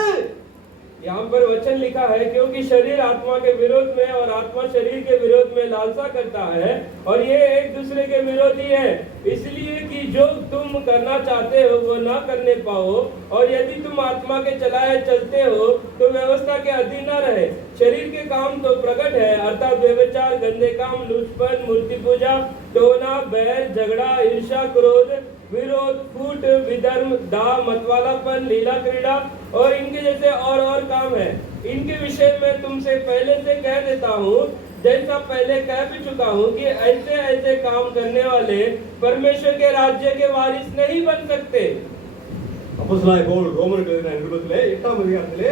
यहाँ पर वचन लिखा है, क्योंकि शरीर आत्मा के विरोध में और आत्मा शरीर के विरोध में लालसा करता है और ये एक दूसरे के विरोधी है, इसलिए कि जो तुम करना चाहते हो वो ना करने पाओ। और यदि तुम आत्मा के चलाए चलते हो तो व्यवस्था के अधीन न रहे। शरीर के काम तो प्रकट है, अर्थात व्यभिचार, गंदे काम, लूचपन, मूर्ति पूजा, टोना, बैर, झगड़ा, ईर्ष्या, क्रोध, विरोध, फूट, विधर्म, दाह, मतवालापन, लीला क्रीड़ा और इनके जैसे और काम है। इनके विषय में तुमसे पहले से कह देता हूँ, जैसा पहले कह भी चुका हूँ, कि ऐसे ऐसे काम करने वाले परमेश्वर के राज्य के वारिस नहीं बन सकते। அப்போஸ்தலனாகிய பவுல் ரோமருக்கு எழுதின நிருபத்திலே 8ஆம் அதிகாரத்திலே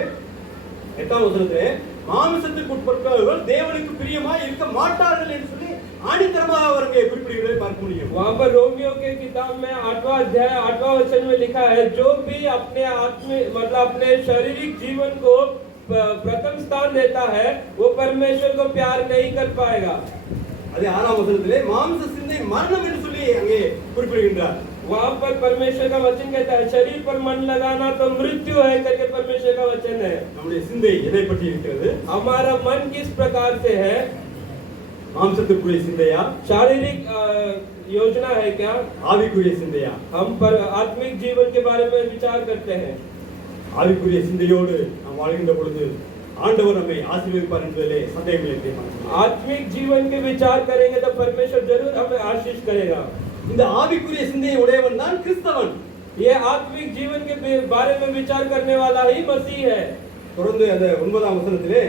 8ஆம் வசனத்திலே மாம்சத்திற்கு உட்பட்டவர்கள் தேவனுக்கு பிரியமாய் இருக்க மாட்டார்கள் என்று சொல்லி ஆணித்தரமாக அவருக்கு குறிப்பிடுகிறதை பார்க்க முடியும். वहाँ पर रोमियो के किताब में 8वां अध्याय 8वां वचन में लिखा है, जो भी अपने आत्मिक मतलब अपने शारीरिक जीवन को प्रथम स्थान देता है वो परमेश्वर को प्यार नहीं कर पाएगा। அதே 6ஆம் வசனத்திலே மாம்ச சிந்தை மரணம் என்று சொல்லி அங்கே குறிப்பிடுகின்றார். वहाँ पर परमेश्वर का वचन कहता है, शरीर पर मन लगाना तो मृत्यु है करके परमेश्वर का वचन है। நம்முடைய சிந்தை எதை பற்றி இருக்கிறது? हमारा मन किस प्रकार से है? மாம்சத்திற்குரிய சிந்தையா? शारीरिक योजना है क्या? ஆவிக்குரிய சிந்தையா? हम पर आत्मिक जीवन के बारे में विचार करते हैं। ஆவிக்குரிய சிந்தையோடு நாம் வாழ்கின்ற பொழுது ஆண்டவர் நம்மை ஆசீர்வதிப்பார் என்பதிலே சந்தேகமில்லை. आत्मिक जीवन के विचार करेंगे तो परमेश्वर जरूर हमें आशीष करेगा। இந்த ஆவிக்குரிய சிந்தையை உடையவன் தான் கிறிஸ்தவன். ये आत्मिक जीवन के बारे में विचार करने वाला ही मसीह है। தொடர்ந்து அந்த 9ஆம் வசனத்திலே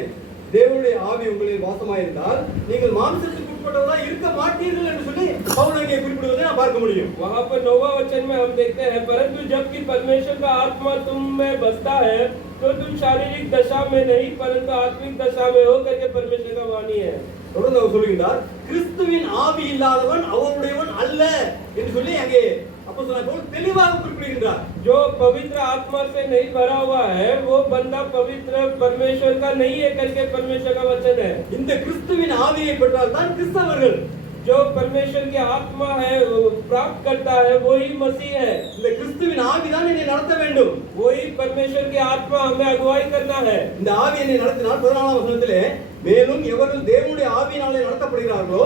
தேவனுடைய ஆவி உங்களில் வாசமாயிருந்தால் நீங்கள் மாம்சத்துக்கு உட்பட்டவர்களாக இருக்க மாட்டீர்கள் என்று சொல்லி பவுல் அங்கே குறிப்பிடுவதை நாம் பார்க்க முடியும். वहाँ पर 9वां वचन में हम देखते हैं, परंतु जबकि परमेश्वर का आत्मा तुम में बसता है तो तुम शारीरिक दशा में नहीं परंतु आत्मिक दशा में हो करके परमेश्वर का वाणी है। தொடர்ந்து அவர் சொல்கிறார், கிறிஸ்துவின் ஆவி இல்லாதவன் அவருடையவன் அல்ல என்று சொல்லி அங்கே அப்போஸ்தலனாகிய பவுல் தெளிவாக குறிப்பிடுகிறார். जो पवित्र आत्मा से नहीं भरा हुआ है वो बंदा पवित्र परमेश्वर का नहीं है करके परमेश्वर का वचन है। இந்த கிறிஸ்துவின் ஆவியை பெற்றால் தான் கிறிஸ்தவர்கள். जो परमेश्वर की आत्मा है प्राप्त करता है वही मसीह है। இந்த கிறிஸ்துவின் ஆவி தான் என்னை நடத்த வேண்டும். वही परमेश्वर की आत्मा हमें अगुवाई करना है। இந்த ஆவி என்னை நடத்தினால் 14ஆம் வசனத்திலே மேலும் எவர்கள் தேவனுடைய ஆவியினாலே நடத்தப்படுகிறார்களோ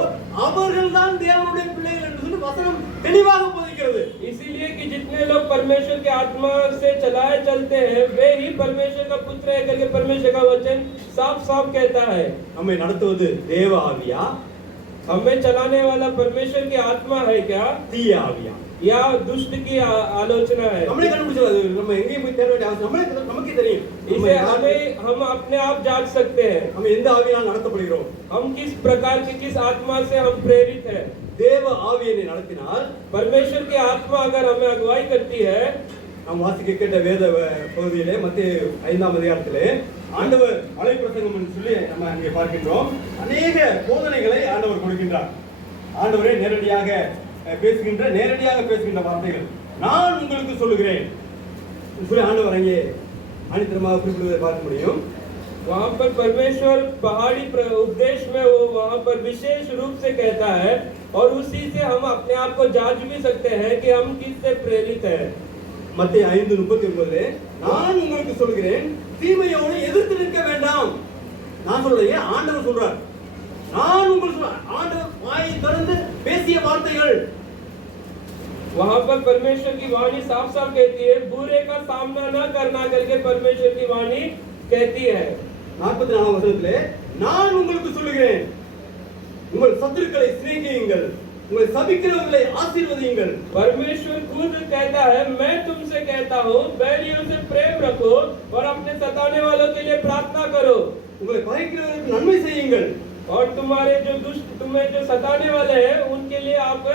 அவர்கள் தான் தேவனுடைய பிள்ளைகள் என்று சொல்லி வசனம் தெளிவாக போதிக்கிறது. इसीलिए कि जितने लोग परमेश्वर के आत्मा से चलाए चलते हैं वे ही परमेश्वर का पुत्र है करके परमेश्वर का वचन साफ-साफ कहता है। நம்மை நடத்துவது தேவ ஆவியா? हमें चलाने वाला परमेश्वर की आत्मा है क्या? தீய ஆவியா? या दुष्ट की आलोचना है? நம்மளே கண்டுபிடிச்சது. நம்ம எங்கேயும் போய் தேட வேண்டிய அவசியம் நமக்கே தெரியும். इसे हम अपने आप जांच सकते हैं। நம்ம எந்த ஆவியால் நடத்தப்படுகிறோம்? हम किस प्रकार की किस आत्मा से हम प्रेरित है? தேவ ஆவியை நடத்தினால் परमेश्वर की आत्मा अगर हमें अगुवाई करती है, நாம் வாசிக்க கேட்ட வேத பகுதியிலே மத்திய 5ஆம் அதிகாரத்திலே ஆண்டவர் மலை பிரசங்கம் என்று சொல்லி நம்ம அங்கே பார்க்கின்றோம். அநேக போதனைகளை ஆண்டவர் கொடுக்கின்றார். ஆண்டவரே நேரடியாக பேசுகின்ற வார்த்தைகள் நான் உங்களுக்கு சொல்லுகிறேன் சொல்லி ஆண்டவர் அங்கே ஆணித்தரமாக குறிப்பிடுவதை பார்க்க முடியும். वहाँ पर परमेश्वर पहाड़ी उपदेश में वो वहाँ पर विशेष रूप से कहता है और उसी से हम अपने आप को जांच भी सकते हैं कि हम किससे प्रेरित हैं। மத்திய 5:39 நான் உங்களுக்கு சொல்கிறேன் தீமையோடு எதிர்த்து நிற்க வேண்டாம். நான் சொல்றேன், ஆண்டவர் சொல்றார். நான் உங்களுக்கு ஆண்டவர் வாயை திறந்து பேசிய வார்த்தைகள். वहाँ पर परमेश्वर की वाणी साफ-साफ कहती है बुरे का सामना न करना करके परमेश्वर की वाणी कहती है। 44ஆம் வசனத்திலே நான் உங்களுக்கு சொல்கிறேன் உங்கள் சத்துருக்களை சிநேகியுங்கள் உங்களை சபிக்கிறவர்களை ஆசீர்வதியுங்கள். परमेश्वर खुद कहता है मैं तुमसे कहता हूँ बैरियों से प्रेम रखो और अपने सताने वालों के लिए प्रार्थना करो। உங்களை பகைக்கிறவர்களுக்கு நன்மை செய்யுங்கள் और तुम्हारे जो दुष्ट तुम्हें जो सताने वाले हैं उनके लिए आप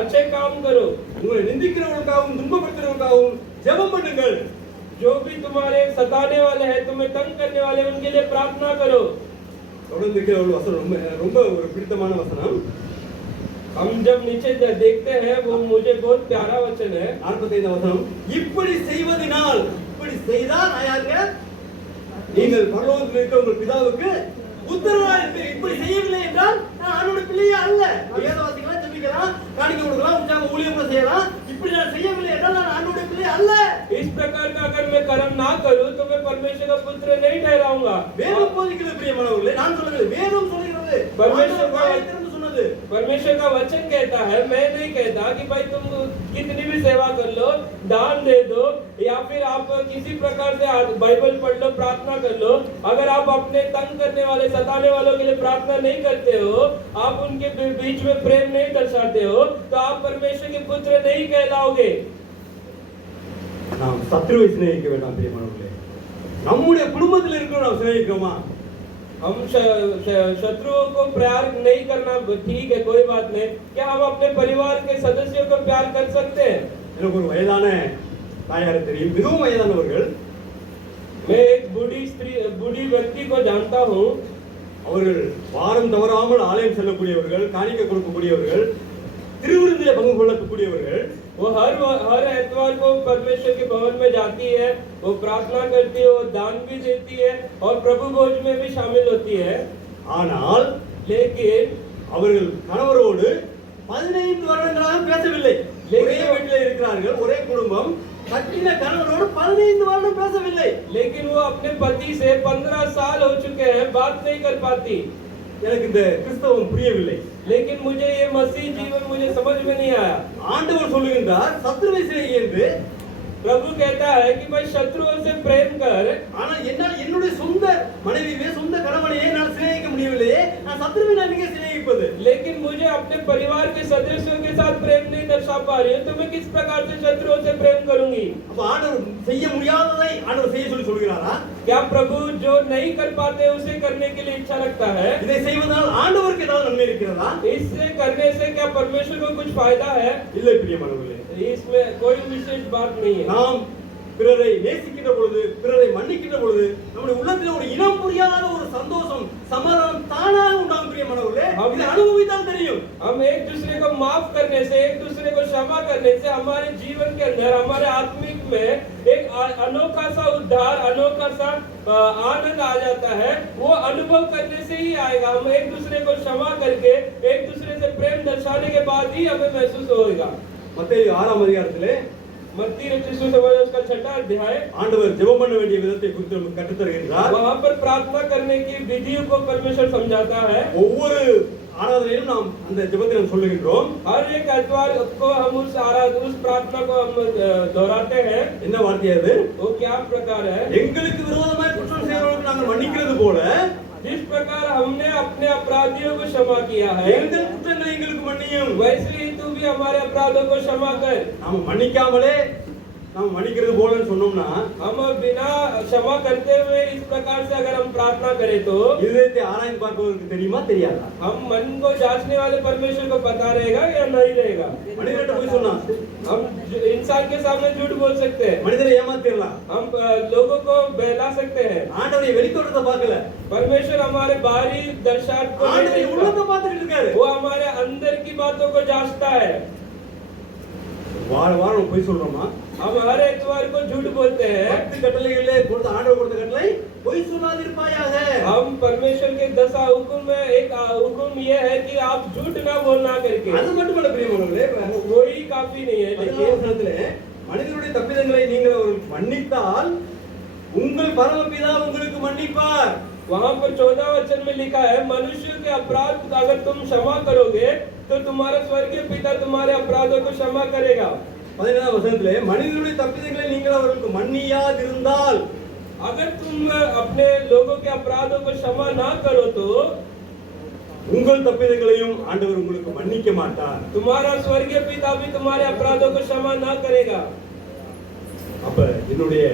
अच्छे काम करो। உங்களை நிந்திக்கிறவர்களுக்காகவும் துன்பப்படுத்துகிறவர்களுக்காகவும் ஜெபம் பண்ணுங்கள். जो भी तुम्हारे सताने वाले हैं तुम्हें तंग करने वाले उनके लिए प्रार्थना करो। தொடர்ந்து இருக்கிற ஒரு வசனம் ரொம்ப ரொம்ப ஒரு பிடித்தமான வசனம். हम जब नीचे देखते हैं वो मुझे बहुत प्यारा वचन है. 45 வசனம். இப்படி செய்வதினால், இப்படி செய்தால் யாருங்க? நீங்கள் பரலோகத்தில் இருக்கிற உங்கள் பிதாவுக்கு உத்தரவாக இருப்பீர்கள். இப்படி செய்யவில்லை என்றால் நான் ஆண்டவருடைய பிள்ளையே அல்ல. வேதவாசிக்கலாம், ஜெபிக்கலாம், காணிக்கை கொடுக்கலாம், உற்சாக ஊழியம் செய்யலாம். இப்படி நான் செய்யவில்லை என்றால் நான் ஆண்டவருடைய பிள்ளை அல்ல. इस प्रकार का अगर मैं कर्म ना करूं तो मैं परमेश्वर का पुत्र नहीं ठहराऊंगा. வேதம் போதிக்கிறது பிரியமானவர்களே, நான் சொல்றது வேதம் சொல்கிறது. परमेश्वर का वचन कहता है, मैं नहीं कहता कि भाई तुम कितनी भी सेवा कर लो, दान दे दो, या फिर आप किसी प्रकार से बाइबल पढ़ लो, प्रार्थना कर लो. अगर आप अपने तंग करने वाले, सताने वालों के लिए प्रार्थना नहीं करते हो, आप उनके बीच में प्रेम नहीं दर्शाते हो, तो आप परमेश्वर के पुत्र नहीं कहलाओगे. நாம் சத்ருவை சிநேகிக்க வேண்டாம் பிரியமானவர்களே. நம்முடைய குடும்பத்தில் இருக்கிற நாம் சிநேகிக்கிறோமா? हम शत्रुओं को प्यार नहीं करना ठीक है, कोई बात नहीं. क्या हम अपने परिवार के सदस्यों को प्यार कर सकते हैं? எனக்கு ஒரு வயதான தாயார் தெரியும், மிகவும் வயதானவர்கள். मैं एक बूढ़ी व्यक्ति को जानता हूँ. அவர்கள் வாரம் தவறாமல் ஆலயம் செல்லக்கூடியவர்கள், காணிக்கை கொடுக்கக்கூடியவர்கள், திருவிருந்திலே பங்கு கொள்ளக்கூடியவர்கள். वो हर एतवार को परमेश्वर के भवन में जाती है, वो प्रार्थना करती है, वो दान भी देती है और प्रभु भोज में भी शामिल होती है. ஆனால் लेकिन அவர்கள் கணவரோடு 15 வருடங்களாக பேசவில்லை. ஒரே வீட்டில் இருக்கிறார்கள், ஒரே குடும்பம். கட்டின கணவரோடு 15 வருடம் பேசவில்லை. लेकिन वो अपने पति से 15 साल हो चुके हैं, बात नहीं कर पाती. எனக்கு இந்த கிறிஸ்தவம் புரியவில்லை. लेकिन मुझे ये मसीह जीवन मुझे समझ में नहीं आया. ஆண்டவர் சொல்லுகின்றார் சத்ருவை சிநேகி என்று. प्रभु कहता है कि भाई शत्रुओं से प्रेम कर. ஆனால் என்னால் என்னுடைய சொந்த மனைவியே, சொந்த கணவனையே நான் சிநேகிக்க முடியவில்லையே, நான் சத்ருவை நான் எங்கே சிநேகிப்பது? लेकिन मुझे अपने परिवार के सदस्यों के साथ प्रेम नहीं दर्शा पा रही हूं, तो मैं किस प्रकार से शत्रुओं से प्रेम करूंगी? அப்ப ஆண்டவர் செய்ய முடியாததை ஆண்டவர் செய்ய சொல்லி சொல்கிறாரா? क्या प्रभु जो नहीं कर पाते उसे करने के लिए इच्छा रखता है? இதை செய்வதால் ஆண்டவருக்கு ஏதாவது நன்மை இருக்கிறதா? इससे करने से क्या परमेश्वर को कुछ फायदा है? இல்லை பிரியமானவர்களே, इसमें कोई विशेष बात नहीं है. நாம் பிறரை நேசிக்கின்ற பொழுது, பிறரை மன்னிக்கின்ற பொழுது நம்முடைய உள்ளத்தில் ஒரு இனம் புரியாத ஒரு சந்தோஷம், சமாதானம் தானாக உண்டாகும் பிரியமானவர்களே. இதை அனுபவித்தால் தெரியும். हम एक दूसरे को माफ करने से, एक दूसरे को क्षमा करने से हमारे जीवन के अंदर, हमारे आत्मिक में एक अनोखा सा उद्धार, अनोखा सा आनंद आ जाता है. वो अनुभव करने से ही आएगा. हम एक दूसरे को क्षमा करके, एक दूसरे से प्रेम दर्शाने के बाद ही हमें महसूस होगा. மத்தேயு 6ஆம் அதிகாரத்திலே मत्ती रचित सुसमाचार उसका 6वां अध्याय, ஆண்டவர் ஜெபம் பண்ண வேண்டிய விதத்தை குறித்து நமக்கு கற்றுத் தருகிறார். वहां पर प्रार्थना करने की विधियों को परमेश्वर समझाता है. ஒவ்வொரு ஆராதனையிலும் நாம் அந்த ஜெபத்தை நாம் சொல்லுகின்றோம். हर एक एतवार को हम उस प्रार्थना को हम दोहराते हैं. என்ன வார்த்தை அது? वो क्या प्रकार है? எங்களுக்கு விரோதமாய் குற்றம் செய்கிறவர்களுக்கு நாங்கள் மன்னிக்கிறது போல, जिस प्रकार हमने अपने अपराधियों को क्षमा किया है, எங்கள் குற்றங்களை எங்களுக்கு மன்னியும். वैसे ही तू भी हमारे अपराधों को क्षमा कर. நாம மன்னிக்காமலே நாம் மன்னிக்கிறது போலன்னு சொன்னோம்னா, हम बिना क्षमा करते हुए इस प्रकार से अगर हम प्रार्थना करें तो இதயத்தை ஆராய்ந்து பார்ப்பவருக்கு தெரியுமா தெரியாதா? हम मन को जांचने वाले परमेश्वर को पता रहेगा या नहीं रहेगा? மனிதர்கிட்ட போய் சொன்னா हम इंसान के सामने झूठ बोल सकते हैं, மனிதரை ஏமாத்திரலாம். हम लोगों को बहला सकते हैं. ஆண்டவரை வெளித்தோட்டத்தை பார்க்கல, परमेश्वर हमारे बाहरी दर्शात को नहीं ஆண்டவரை देखता. உள்ளத்தை பார்த்துட்டு இருக்காரு. वो हमारे अंदर की बातों को जांचता है. வார வாரம் போய் சொல்றோமா? हम हर एतवार को झूठ बोलते हैं. 10 கட்டளைகளே கொடுத்த ஆண்டவர் கொடுத்த கட்டளை பொய் சொல்லாதிருப்பாயாக. हम परमेश्वर के 10 हुक्म में एक हुक्म ये है कि आप झूठ ना बोलना करके. அது மட்டுமல்ல பிரியமானவர்களே, वही काफी नहीं है. देखिए வசனத்திலே மனிதனுடைய தப்பிதங்களை நீங்கள் அவர்களுக்கு மன்னித்தால் உங்கள் பரமபிதா உங்களுக்கு மன்னிப்பார். वहाँ पर 14 वचन में लिखा है, मनुष्य के अपराध अगर तुम क्षमा करोगे तो तुम्हारा स्वर्गीय पिता तुम्हारे अपराधों को क्षमा करेगा. 17 வசனத்திலே மனிதனுடைய தப்பிதங்களை நீங்கள் அவர்களுக்கு மன்னியாதிருந்தால், अगर तुम अपने लोगों के अपराधों को क्षमा ना करो तो உங்கள் தப்பிதங்களையும் ஆண்டவர் உங்களுக்கு மன்னிக்க மாட்டார். तुम्हारा स्वर्गीय पिता भी तुम्हारे अपराधों को क्षमा ना करेगा. அப்ப என்னுடைய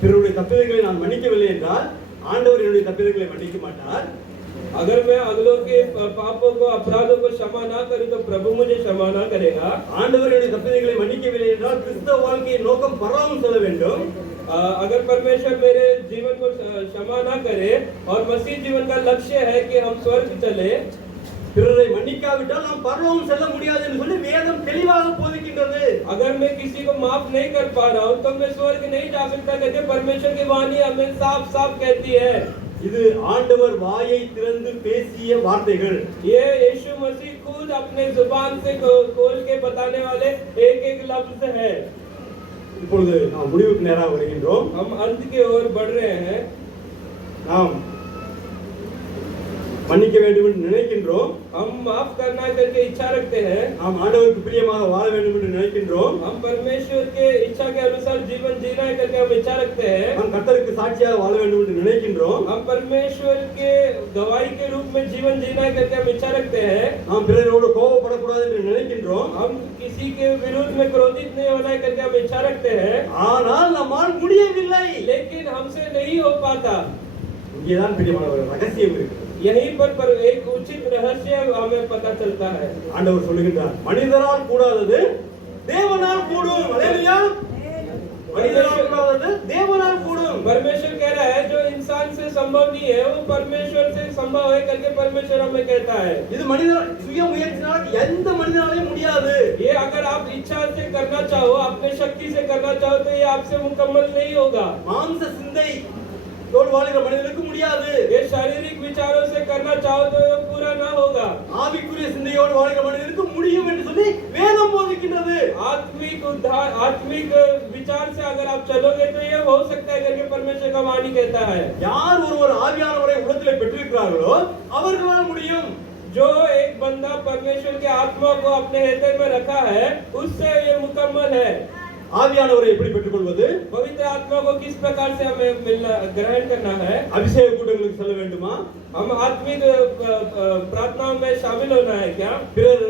பிறருடைய தப்பிதங்களை நான் மன்னிக்கவில்லை என்றால் ஆண்டவர் என்னுடைய தப்பிதங்களை மன்னிக்க மாட்டார். अगर मैं अगलों के पापों को, अपराधों को क्षमा ना करूं तो प्रभु मुझे क्षमा ना करेगा. ஆண்டவர் என்னுடைய தப்பிதங்களை மன்னிக்கவில்லை என்றால் கிறிஸ்தவ வாழ்க்கையின் நோக்கம் பரலோகம் செல்ல வேண்டும். अगर परमेश्वर मेरे जीवन को क्षमा ना करे और मसीह जीवन का लक्ष्य है कि हम स्वर्ग चले, பிறரை மன்னிக்காவிட்டால் நாம் பரலோகம் செல்ல முடியாது என்று சொல்லி வேதம் தெளிவாக போதிக்கின்றது. अगर मैं किसी को माफ नहीं कर पा रहा हूँ तो मैं स्वर्ग नहीं जा सकता करके परमेश्वर की वाणी हमें साफ साफ कहती है. இது ஆண்டவர் வாயை திறந்து பேசிய வார்த்தைகள். ये यीशु मसीह खुद अपने जुबान से खोल के बताने वाले एक एक लफ्ज है. இப்பொழுது நாம் முடிவுக்கு நேராக வருகின்றோம். हम अंत की ओर बढ़ रहे हैं. நாம் மன்னிக்க வேண்டும் என்று நினைக்கின்றோம். हम माफ करना करके इच्छा रखते हैं. நாம் ஆண்டவருக்கு பிரியமாக வாழ வேண்டும் என்று நினைக்கின்றோம். हम परमेश्वर के इच्छा के अनुसार जीवन जीना है करके हम इच्छा रखते हैं. நாம் கர்த்தருக்கு சாட்சியாக வாழ வேண்டும் என்று நினைக்கின்றோம். हम परमेश्वर के गवाही के रूप में जीवन जीना है करके हम इच्छा रखते हैं. நாம் பிறரோடு கோபப்படக்கூடாது என்று நினைக்கின்றோம். हम किसी के विरुद्ध में क्रोधित नहीं होना है करके हम इच्छा रखते हैं. ஆனால் நம்மால் முடியவில்லை. लेकिन हमसे नहीं हो पाता. இங்கேதான் பிரியமானவர்களே ரகசியம் இருக்கு. यहीं पर एक उचित रहस्य हमें पता चलता है. ஆண்டவர் சொல்லுகிறார், மனிதரால் கூடாதது தேவனால் கூடும். அல்லேலூயா. மனிதரால் கூடாதது தேவனால் கூடும். परमेश्वर कह रहा है जो इंसान से संभव नहीं है वो परमेश्वर से संभव है करके परमेश्वर हमें कहता है. இது மனிதர் சுய முயற்சினால் எந்த மனிதனாலும் முடியாது. ये अगर आप इच्छा से करना चाहो, अपने शक्ति से करना चाहो तो ये आपसे मुकम्मल नहीं होगा. மாம்ச சிந்தை தோடு வாழ்கிற மனிதனுக்கு முடியாது. ये शारीरिक विचारों से करना चाहो तो ये पूरा ना होगा. ஆவிக்குரிய சிந்தையோடு வாழ்கிற மனிதனுக்கு முடியும் என்று சொல்லி வேதம் போதிக்கின்றது. आत्मिक उद्धार, आत्मिक विचार से अगर आप चलोगे तो ये हो सकता है करके परमेश्वर का वाणी कहता है. யார் ஒருவர் ஆவியானவரை உள்ளத்திலே பெற்றிருக்கிறார்களோ அவர்களால் முடியும். जो एक बंदा परमेश्वर के आत्मा को अपने हृदय में रखा है उससे ये मुकम्मल है. ஆவியானவரை எப்படி பெற்றுக்கொள்வது? पवित्र आत्मा को किस प्रकार से हमें मिलना ग्रहण करना है? அபிஷேக கூட்டங்களுக்கு செல்ல வேண்டுமா? हम आत्मिक प्रार्थनाओं में शामिल होना है क्या? பிறர்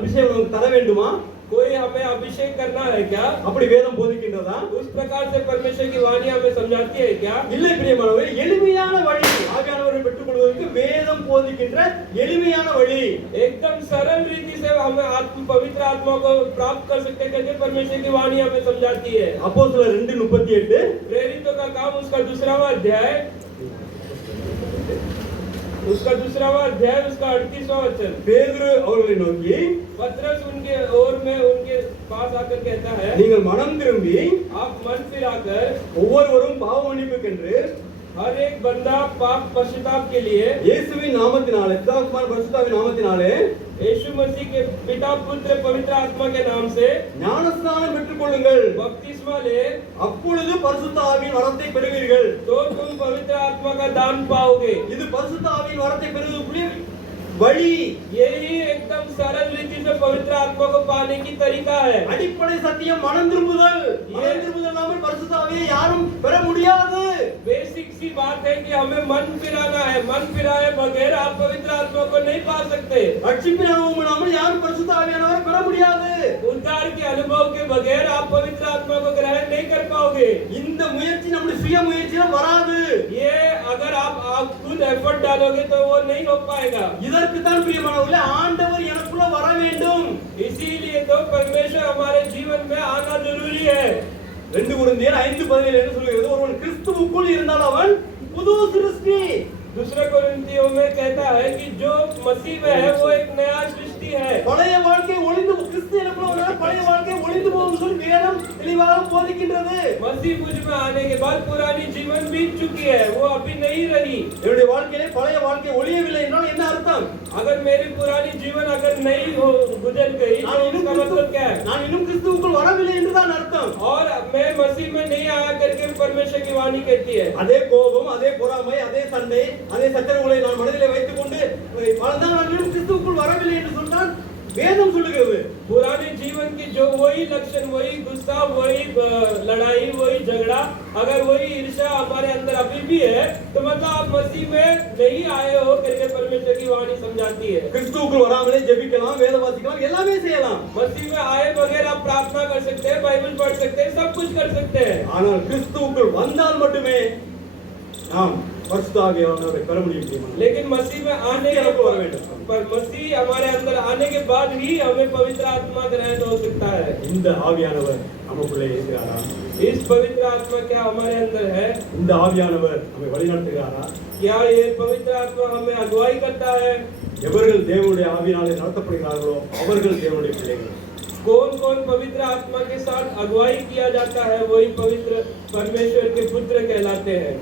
அபிஷேகம் தர வேண்டுமா? कोई हमें अभिषेक करना है क्या? அப்படி வேதம் போதிக்கின்றதா? उस प्रकार से परमेश्वर की वाणी हमें समझाती है क्या? இல்லை பிரியமானவரே, எளிமையான வழி ஆவியானவரை பெற்றுக்கொள்வதற்கு வேதம் போதிக்கின்ற எளிமையான வழி. एकदम सरल रीति से हमें पवित्र आत्मा को प्राप्त कर सकते हैं करके परमेश्वर की वाणी हमें समझाती है. அப்போஸ்தலர் 2:38 प्रेरितों का काम उसका दूसरा अध्याय उसका 38वां वचन. பேதுரு அவர்களை நோக்கி, पतरस उनके ओर में उनके पास आकर कहता है, நீங்கள் மனம் திரும்பி आप मन फिराकर ஒவ்வொருவரும் பாவ மன்னிப்புக்கென்று हर एक बंदा पाप पश्चाताप के लिए இயேசுவின் நாமத்தினாலே, பிதாகுமார் பரிசுத்தாவின் நாமத்தினாலே यीशु मसीह के पिता पुत्र पवित्र आत्मा के नाम से ஞானஸ்நானம் பெற்றுக்கொள்ளுங்கள். बपतिस्मा ले, அப்பொழுது பரிசுத்த ஆவியின் வரத்தை பெறுவீர்கள். तो तुम पवित्र आत्मा का दान पाओगे. இது பரிசுத்த ஆவியின் வரத்தை பெறுவதற்குரிய வழி. यही एकदम सरल रीति से पवित्र आत्मा को पाने की तरीका है. அடிப்படை சத்தியம் மனம் திரும்புதல். மனம் திரும்புதல் இல்லாமல் பரிசுத்த ஆவியை யாரும் பெற முடியாது. बेसिक सी बात है कि हमें मन फिराना है. मन फिराए बगैर आप पवित्र आत्मा को नहीं पा सकते. ரட்சிப்பின் அனுபவம் இல்லாமல் யாரும் பரிசுத்த ஆவியானவரை பெற முடியாது. उद्धार के अनुभव के बगैर आप पवित्र आत्मा को ग्रहण नहीं कर पाओगे. இந்த முயற்சி நம்முடைய சுய முயற்சியில வராது. ये अगर आप खुद एफर्ट डालोगे तो वो नहीं हो पाएगा. இதற்கு தான் பிரியமானவர்களே ஆண்டவர் எனக்குள்ள வர வேண்டும். इसीलिए तो परमेश्वर हमारे जीवन में आना जरूरी है. 2 கொரிந்தியர் 5:17 என்ன சொல்கிறது? ஒருவன் கிறிஸ்துவுக்குள் இருந்தால் அவன் புது சிருஷ்டி. दूसरे कोरिन्थियों में कहता है कि जो मसीह में है वो एक नया सृष्टि है. பழைய வாழ்க்கை ஒளிந்து கிறிஸ்து எனக்குள்ள வந்தால் பழைய வாழ்க்கை ஒளிந்து போகும் சொல்லி வேதம் தெளிவாக போதிக்கின்றது. मसीह मुझ में आने के बाद पुरानी जीवन बीत चुकी है, वो अभी नहीं रही. என்னுடைய வாழ்க்கையிலே பழைய வாழ்க்கை ஒளியவில்லை என்றால் என்ன அர்த்தம்? अगर मेरी पुरानी जीवन अगर नहीं हो गुजर गई तो इसका मतलब क्या है? நான் இன்னும் கிறிஸ்துவுக்குள் வரவில்லை என்றுதான் அர்த்தம். और मैं मसीह में नहीं आया करके परमेश्वर की वाणी कहती है. அதே கோபம், அதே பொறாமை, அதே சண்டை, அதே சச்சரவுகளை நான் மனதிலே வைத்துக் கொண்டு வாழ்ந்தால் நான் இன்னும் கிறிஸ்துவுக்குள் வரவில்லை என்று சொன்னால் வேதம் சொல்லுகிறது. पुराने जीवन की जो वही लक्षण, वही गुस्सा, वही लड़ाई, वही झगड़ा, अगर वही ईर्ष्या हमारे अंदर अभी भी है तो मतलब आप मसीह में नहीं आए हो करके परमेश्वर की वाणी समझाती है. கிறிஸ்துவுக்குள் வராமலே ஜெபிக்கலாம், வேத வாசிக்கலாம், எல்லாமே செய்யலாம். मसीह में आए बगैर आप प्रार्थना कर सकते हैं, बाइबल पढ़ सकते हैं, सब कुछ कर सकते हैं. ஆனால் கிறிஸ்துவுக்குள் வந்தால் மட்டுமே நாம் பரிசுத்த ஆவியானவரை பெற முடியும். लेकिन मसीह में आने के पर मसीह हमारे अंदर आने के बाद ही हमें पवित्र आत्मा ग्रहण हो सकता है. இந்த ஆவியானவர் நமக்குள்ளே இருக்கிறாரா? इस पवित्र आत्मा क्या हमारे अंदर है? இந்த ஆவியானவர் நம்மை வழிநடத்துகிறாரா? क्या ये पवित्र आत्मा हमें अगुवाई करता है? எவர்கள் தேவனுடைய ஆவியாலே நடத்தப்படுகிறார்களோ அவர்கள் தேவனுடைய பிள்ளைகள். कौन कौन पवित्र आत्मा के साथ अगुवाई किया जाता है वही पवित्र परमेश्वर के पुत्र कहलाते हैं।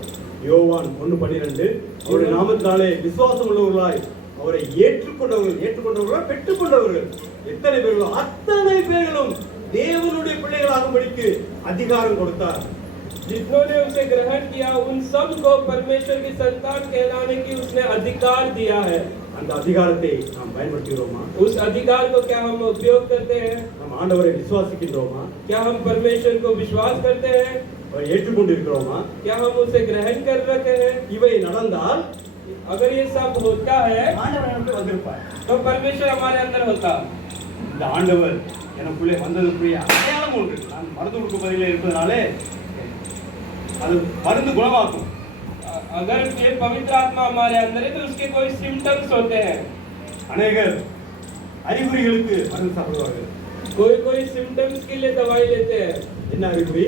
யோவான் 1:12 அவருடைய நாமத்தினாலே விசுவாசம் உள்ளவர்களாய் அவரை ஏற்றுக்கொண்டவர்கள் பெற்றுக்கொண்டவர்கள் எத்தனை பேர்களோ அத்தனை பேர்களும் தேவனுடைய பிள்ளைகளாகும்படிக்கு அதிகாரம் கொடுத்தார். जितनों ने उसे ग्रहण किया उन सब को परमेश्वर की संतान कहलाने की उसने अधिकार दिया है। அந்த அதிகாரத்தை நாம் பயன்படுத்துகிறோமா? उस अधिकार को क्या हम उपयोग करते हैं? நாம் ஆண்டவரை விசுவாசிக்கின்றோமா? क्या हम परमेश्वर को विश्वास करते हैं? அவரை ஏற்றுக்கொண்டிருக்கிறோமா? क्या हम उसे ग्रहण कर रखे हैं? இவை நடந்தால் अगर ये सब होता है ஆண்டவர் நமக்கு வந்திருப்பார். तो परमेश्वर हमारे अंदर होता। இந்த ஆண்டவர் எனக்குள்ளே வந்ததுக்குரிய அடையாளம் உண்டு. நான் மருந்து கொடுக்க பதிலே இருப்பதனாலே அது மருந்து குணமாக்கும். अगर ये पवित्र आत्मा हमारे अंदर है तो उसके कोई सिम्टम्स होते हैं। அநேகர் அறிகுறிகளுக்கு மருந்து சாப்பிடுவார்கள். कोई कोई सिम्टम्स के लिए दवाई लेते हैं। என்ன அறிகுறி?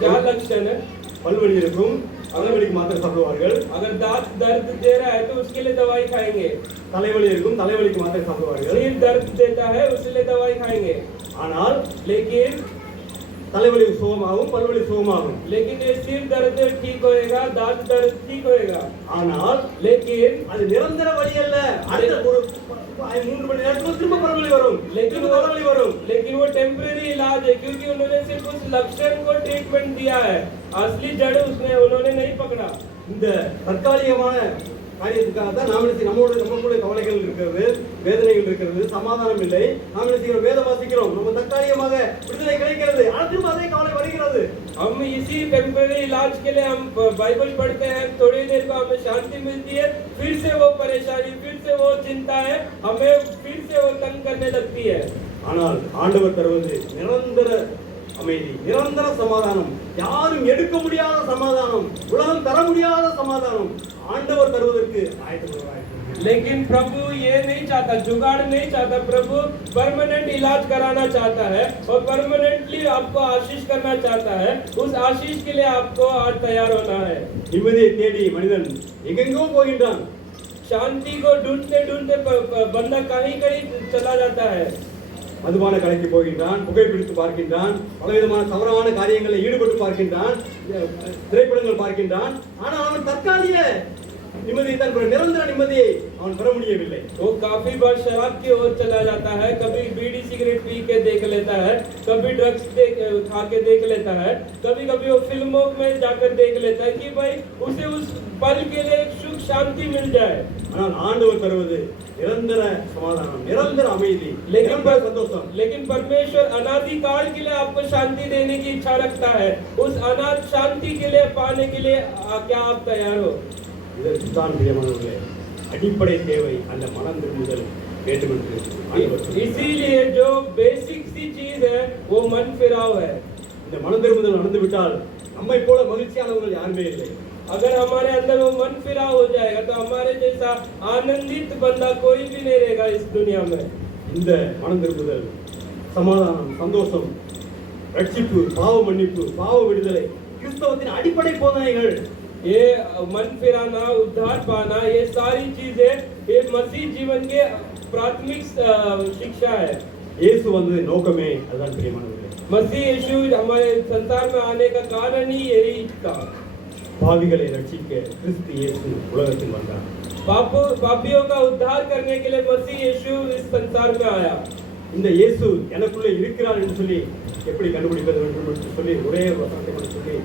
क्या लक्षण है? பல்வலி இருக்கும், தலைவலிக்கு மாத்திரை சாப்பிடுவார்கள். अगर दांत दर्द दे रहा है तो उसके लिए दवाई खाएंगे। தலைவலி இருக்கும், தலைவலிக்கு மாத்திரை சாப்பிடுவார்கள். सिर दर्द देता है उसके लिए दवाई खाएंगे। ஆனால் लेकिन தலைவலி சுகமாகும், பல்வலி சுகமாகும். ये सिर दर्द ठीक होएगा, दांत दर्द ठीक होएगा। ஆனால் लेकिन அது நிரந்தர வலி அல்ல. அடுத்த ஒரு 3 மணி நேரத்துல திரும்ப பல்வலி வரும், लेकिन தலைவலி வரும். वो टेम्परेरी इलाज है क्योंकि उन्होंने सिर्फ उस लक्षण को ट्रीटमेंट दिया है, असली जड़ उन्होंने नहीं पकड़ा। இந்த தற்காலிகமான காரியத்துக்காக தான் நமக்குள்ள கவலைகள் இருக்கிறது, வேதனைகள் இருக்கிறது, சமாதானம் இல்லை. நாம் என்ன செய்கிறோம்? வேதம் வாசிக்கிறோம், நம்ம தற்காலிகமாக விடுதலை கிடைக்கிறது, அடுத்து அதே கவலை வருகிறது. हम इसी टेम्परेरी इलाज के लिए हम बाइबल पढ़ते हैं, थोड़ी देर को हमें शांति मिलती है, फिर से वो परेशानी, फिर से वो चिंता है, हमें फिर से वो तंग करने लगती है। ஆனால் ஆண்டவர் தருவது நிரந்தர அமைதி, நிரந்தர சமாதானம், யாரும் எடுக்க முடியாத சமாதானம், உலகம் தர முடியாத சமாதானம் ஆண்டவர் தருவதற்கு ஆயத்தப்படுகிறார். लेकिन प्रभु ये नहीं चाहता, जुगाड़ नहीं चाहता। प्रभु परमानेंट इलाज कराना चाहता है और परमानेंटली आपको आशीष करना चाहता है। उस आशीष के लिए आपको आज तैयार होना है। நிம்மதியை தேடி மனிதன் எங்கெங்கோ போகின்றான். शांति को ढूंढते ढूंढते बंदा कहीं कहीं चला जाता है। மதுபான கடைக்கு போகின்றான், புகைப்பிடித்து பார்க்கின்றான், பலவிதமான தவறான காரியங்களில் ஈடுபட்டு பார்க்கின்றான், திரைப்படங்கள் பார்க்கின்றான். ஆனால் அவன் தற்காலிக நிம்மதியை தான் பெற, நிரந்தர நிம்மதியை அவன் பெற முடியவில்லை. वो काफी बार शराब की ओर चला जाता है, कभी बीड़ी सिगरेट पी के देख लेता है, कभी ड्रग्स खा के देख लेता है, कभी कभी वो फिल्मों में जाकर देख लेता है कि भाई उसे उस पल के लिए सुख शांति मिल जाए। ஆனால் ஆண்டவர் தருவது நிரந்தர சமாதானம், நிரந்தர அமைதி, நிரந்தர சந்தோஷம். लेकिन परमेश्वर अनादि काल के लिए आपको शांति देने की इच्छा रखता है। उस अनाद शांति के लिए पाने के लिए क्या आप तैयार हो? இதற்கு தான் பிரியமானவர்களே, அடிப்படை தேவை அந்த மனம் திரும்புதல் வேண்டும் என்று ஆண்டவர் சொல்கிறார். इसीलिए जो बेसिक सी चीज है वो मन फिराव है। இந்த மனம் திரும்புதல் நடந்து விட்டால் நம்மை போல மகிழ்ச்சியானவர்கள் யாருமே இல்லை. अगर हमारे अंदर वो मन फिराव हो जाएगा तो हमारे जैसा आनंदित बंदा कोई भी नहीं रहेगा इस दुनिया में। இந்த மனம் திரும்புதல், சமாதானம், சந்தோஷம், ரட்சிப்பு, பாவ மன்னிப்பு, பாவ விடுதலை கிறிஸ்தவத்தின் அடிப்படை போதனைகள். ये मन फिराना, उद्धार पाना, ये सारी चीजें ये मसीह जीवन के प्राथमिक शिक्षा है। இயேசு வந்தது நோக்கமே அதுதான் பிரியமானவர்களே. मसीह यीशु हमारे संसार में आने का कारण ही यही था। பாவிகளை ரட்சிக்க கிறிஸ்து இயேசு உலகத்தில் வந்தார். पापियों का उद्धार करने के लिए मसीह यीशु इस संसार में आया। இந்த இயேசு எனக்குள்ளே இருக்கிறார் என்று சொல்லி எப்படி கண்டுபிடிப்பது வேண்டும் என்று சொல்லி ஒரே வசனத்தை மட்டும் சொல்லி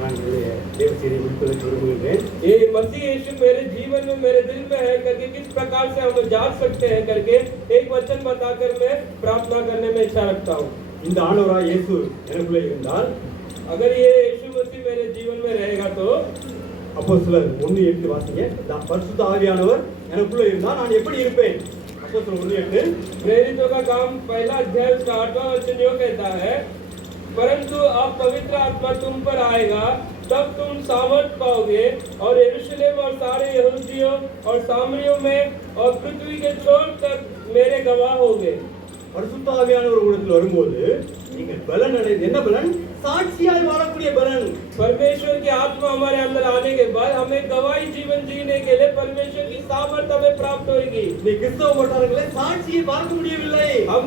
நான் என்னுடைய தேவ செய்தியை முடிப்பதற்கு விரும்புகிறேன். ये मसीह यीशु मेरे जीवन में, मेरे दिल में है करके किस प्रकार से हम जान सकते हैं करके एक वचन बताकर मैं प्रार्थना करने में इच्छा रखता हूँ। இந்த ஆண்டவராய் இயேசு எனக்குள்ளே இருந்தால், अगर ये यीशु मसीह मेरे जीवन में रहेगा तो அப்போஸ்தலர் 1:8 வாசிங்க. பரிசுத்த ஆவியானவர் எனக்குள்ளே இருந்தால் நான் எப்படி இருப்பேன்? அப்போஸ்தலர் 1:8. प्रेरितों का काम पहला अध्याय उसका 8वां वचन यो कहता है, परंतु अब पवित्र आत्मा तुम पर आएगा, तब तुम सामर्थ पाओगे और यरूशलेम और सारे यहूदियों और सामरियों में और पृथ्वी के छोर तक मेरे गवाह होगे। பரிசுத்த ஆவியானவர் உங்களிடத்தில் வரும்போது நீங்கள் பலன் அடைந்து என்ன பலன்? சாட்சியாய் வாழக்கூடிய பலன். परमेश्वर की आत्मा हमारे अंदर आने के बाद हमें गवाही जीवन जीने के लिए परमेश्वर की सामर्थ हमें प्राप्त होगी। நீ கிறிஸ்தவ வட்டாரங்களே சாட்சியை பார்க்க முடியவில்லை. हम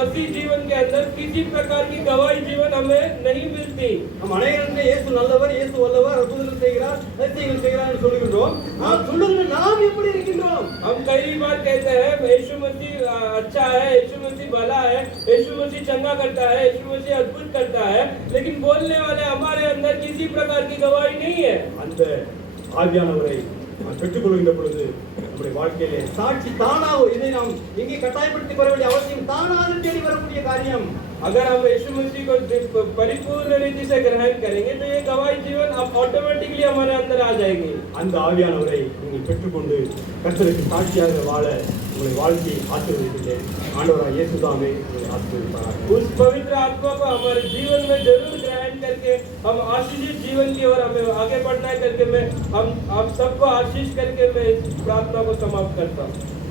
मसीह जीवन के अंदर किसी प्रकार की गवाही जीवन हमें नहीं मिलती। हम அநேகருக்கு இயேசு நல்லவர், இயேசு வல்லவர், அற்புதங்கள் செய்கிறார், அதிசயங்கள் செய்கிறார் என்று சொல்கிறோம். ஆனால் சொல்லுகிற நாம் எப்படி இருக்கின்றோம்? हम कई बार कहते हैं यीशु मसीह अच्छा है, यीशु मसीह भला है, यीशु मसीह चंगा करता है, यीशु मसीह अद्भुत करता है, लेकिन बोलने वाले हमारे अंदर किसी प्रकार की गवाही नहीं है। அந்த ஆவியானவரை நாம் பெற்றுக்கொள்கின்ற பொழுது நம்முடைய வாழ்க்கையிலே சாட்சி தானாக, இதை நாம் எங்கே கட்டாயப்படுத்தி பெற வேண்டிய அவசியம், தானாக தேடி வரக்கூடிய காரியம். अगर हम यीशु मसीह को परिपूर्ण रीति से ग्रहण करेंगे तो ये गवाही जीवन अब ऑटोमेटिकली हमारे अंदर आ जाएगी। அந்த ஆவியானவரை நீங்கள் பெற்றுக்கொண்டு கர்த்தருக்கு சாட்சியாக வாழ உங்களுடைய வாழ்க்கையை ஆசீர்வதிக்கிறேன். ஆண்டவராகிய இயேசு தாமே உங்களை ஆசீர்வதிப்பாராக. उस पवित्र आत्मा को हमारे जीवन में जरूर ग्रहण करके हम आशीषित जीवन की ओर हमें आगे बढ़ना है करके मैं हम सबको आशीष करके मैं इस प्रार्थना को समाप्त करता हूँ।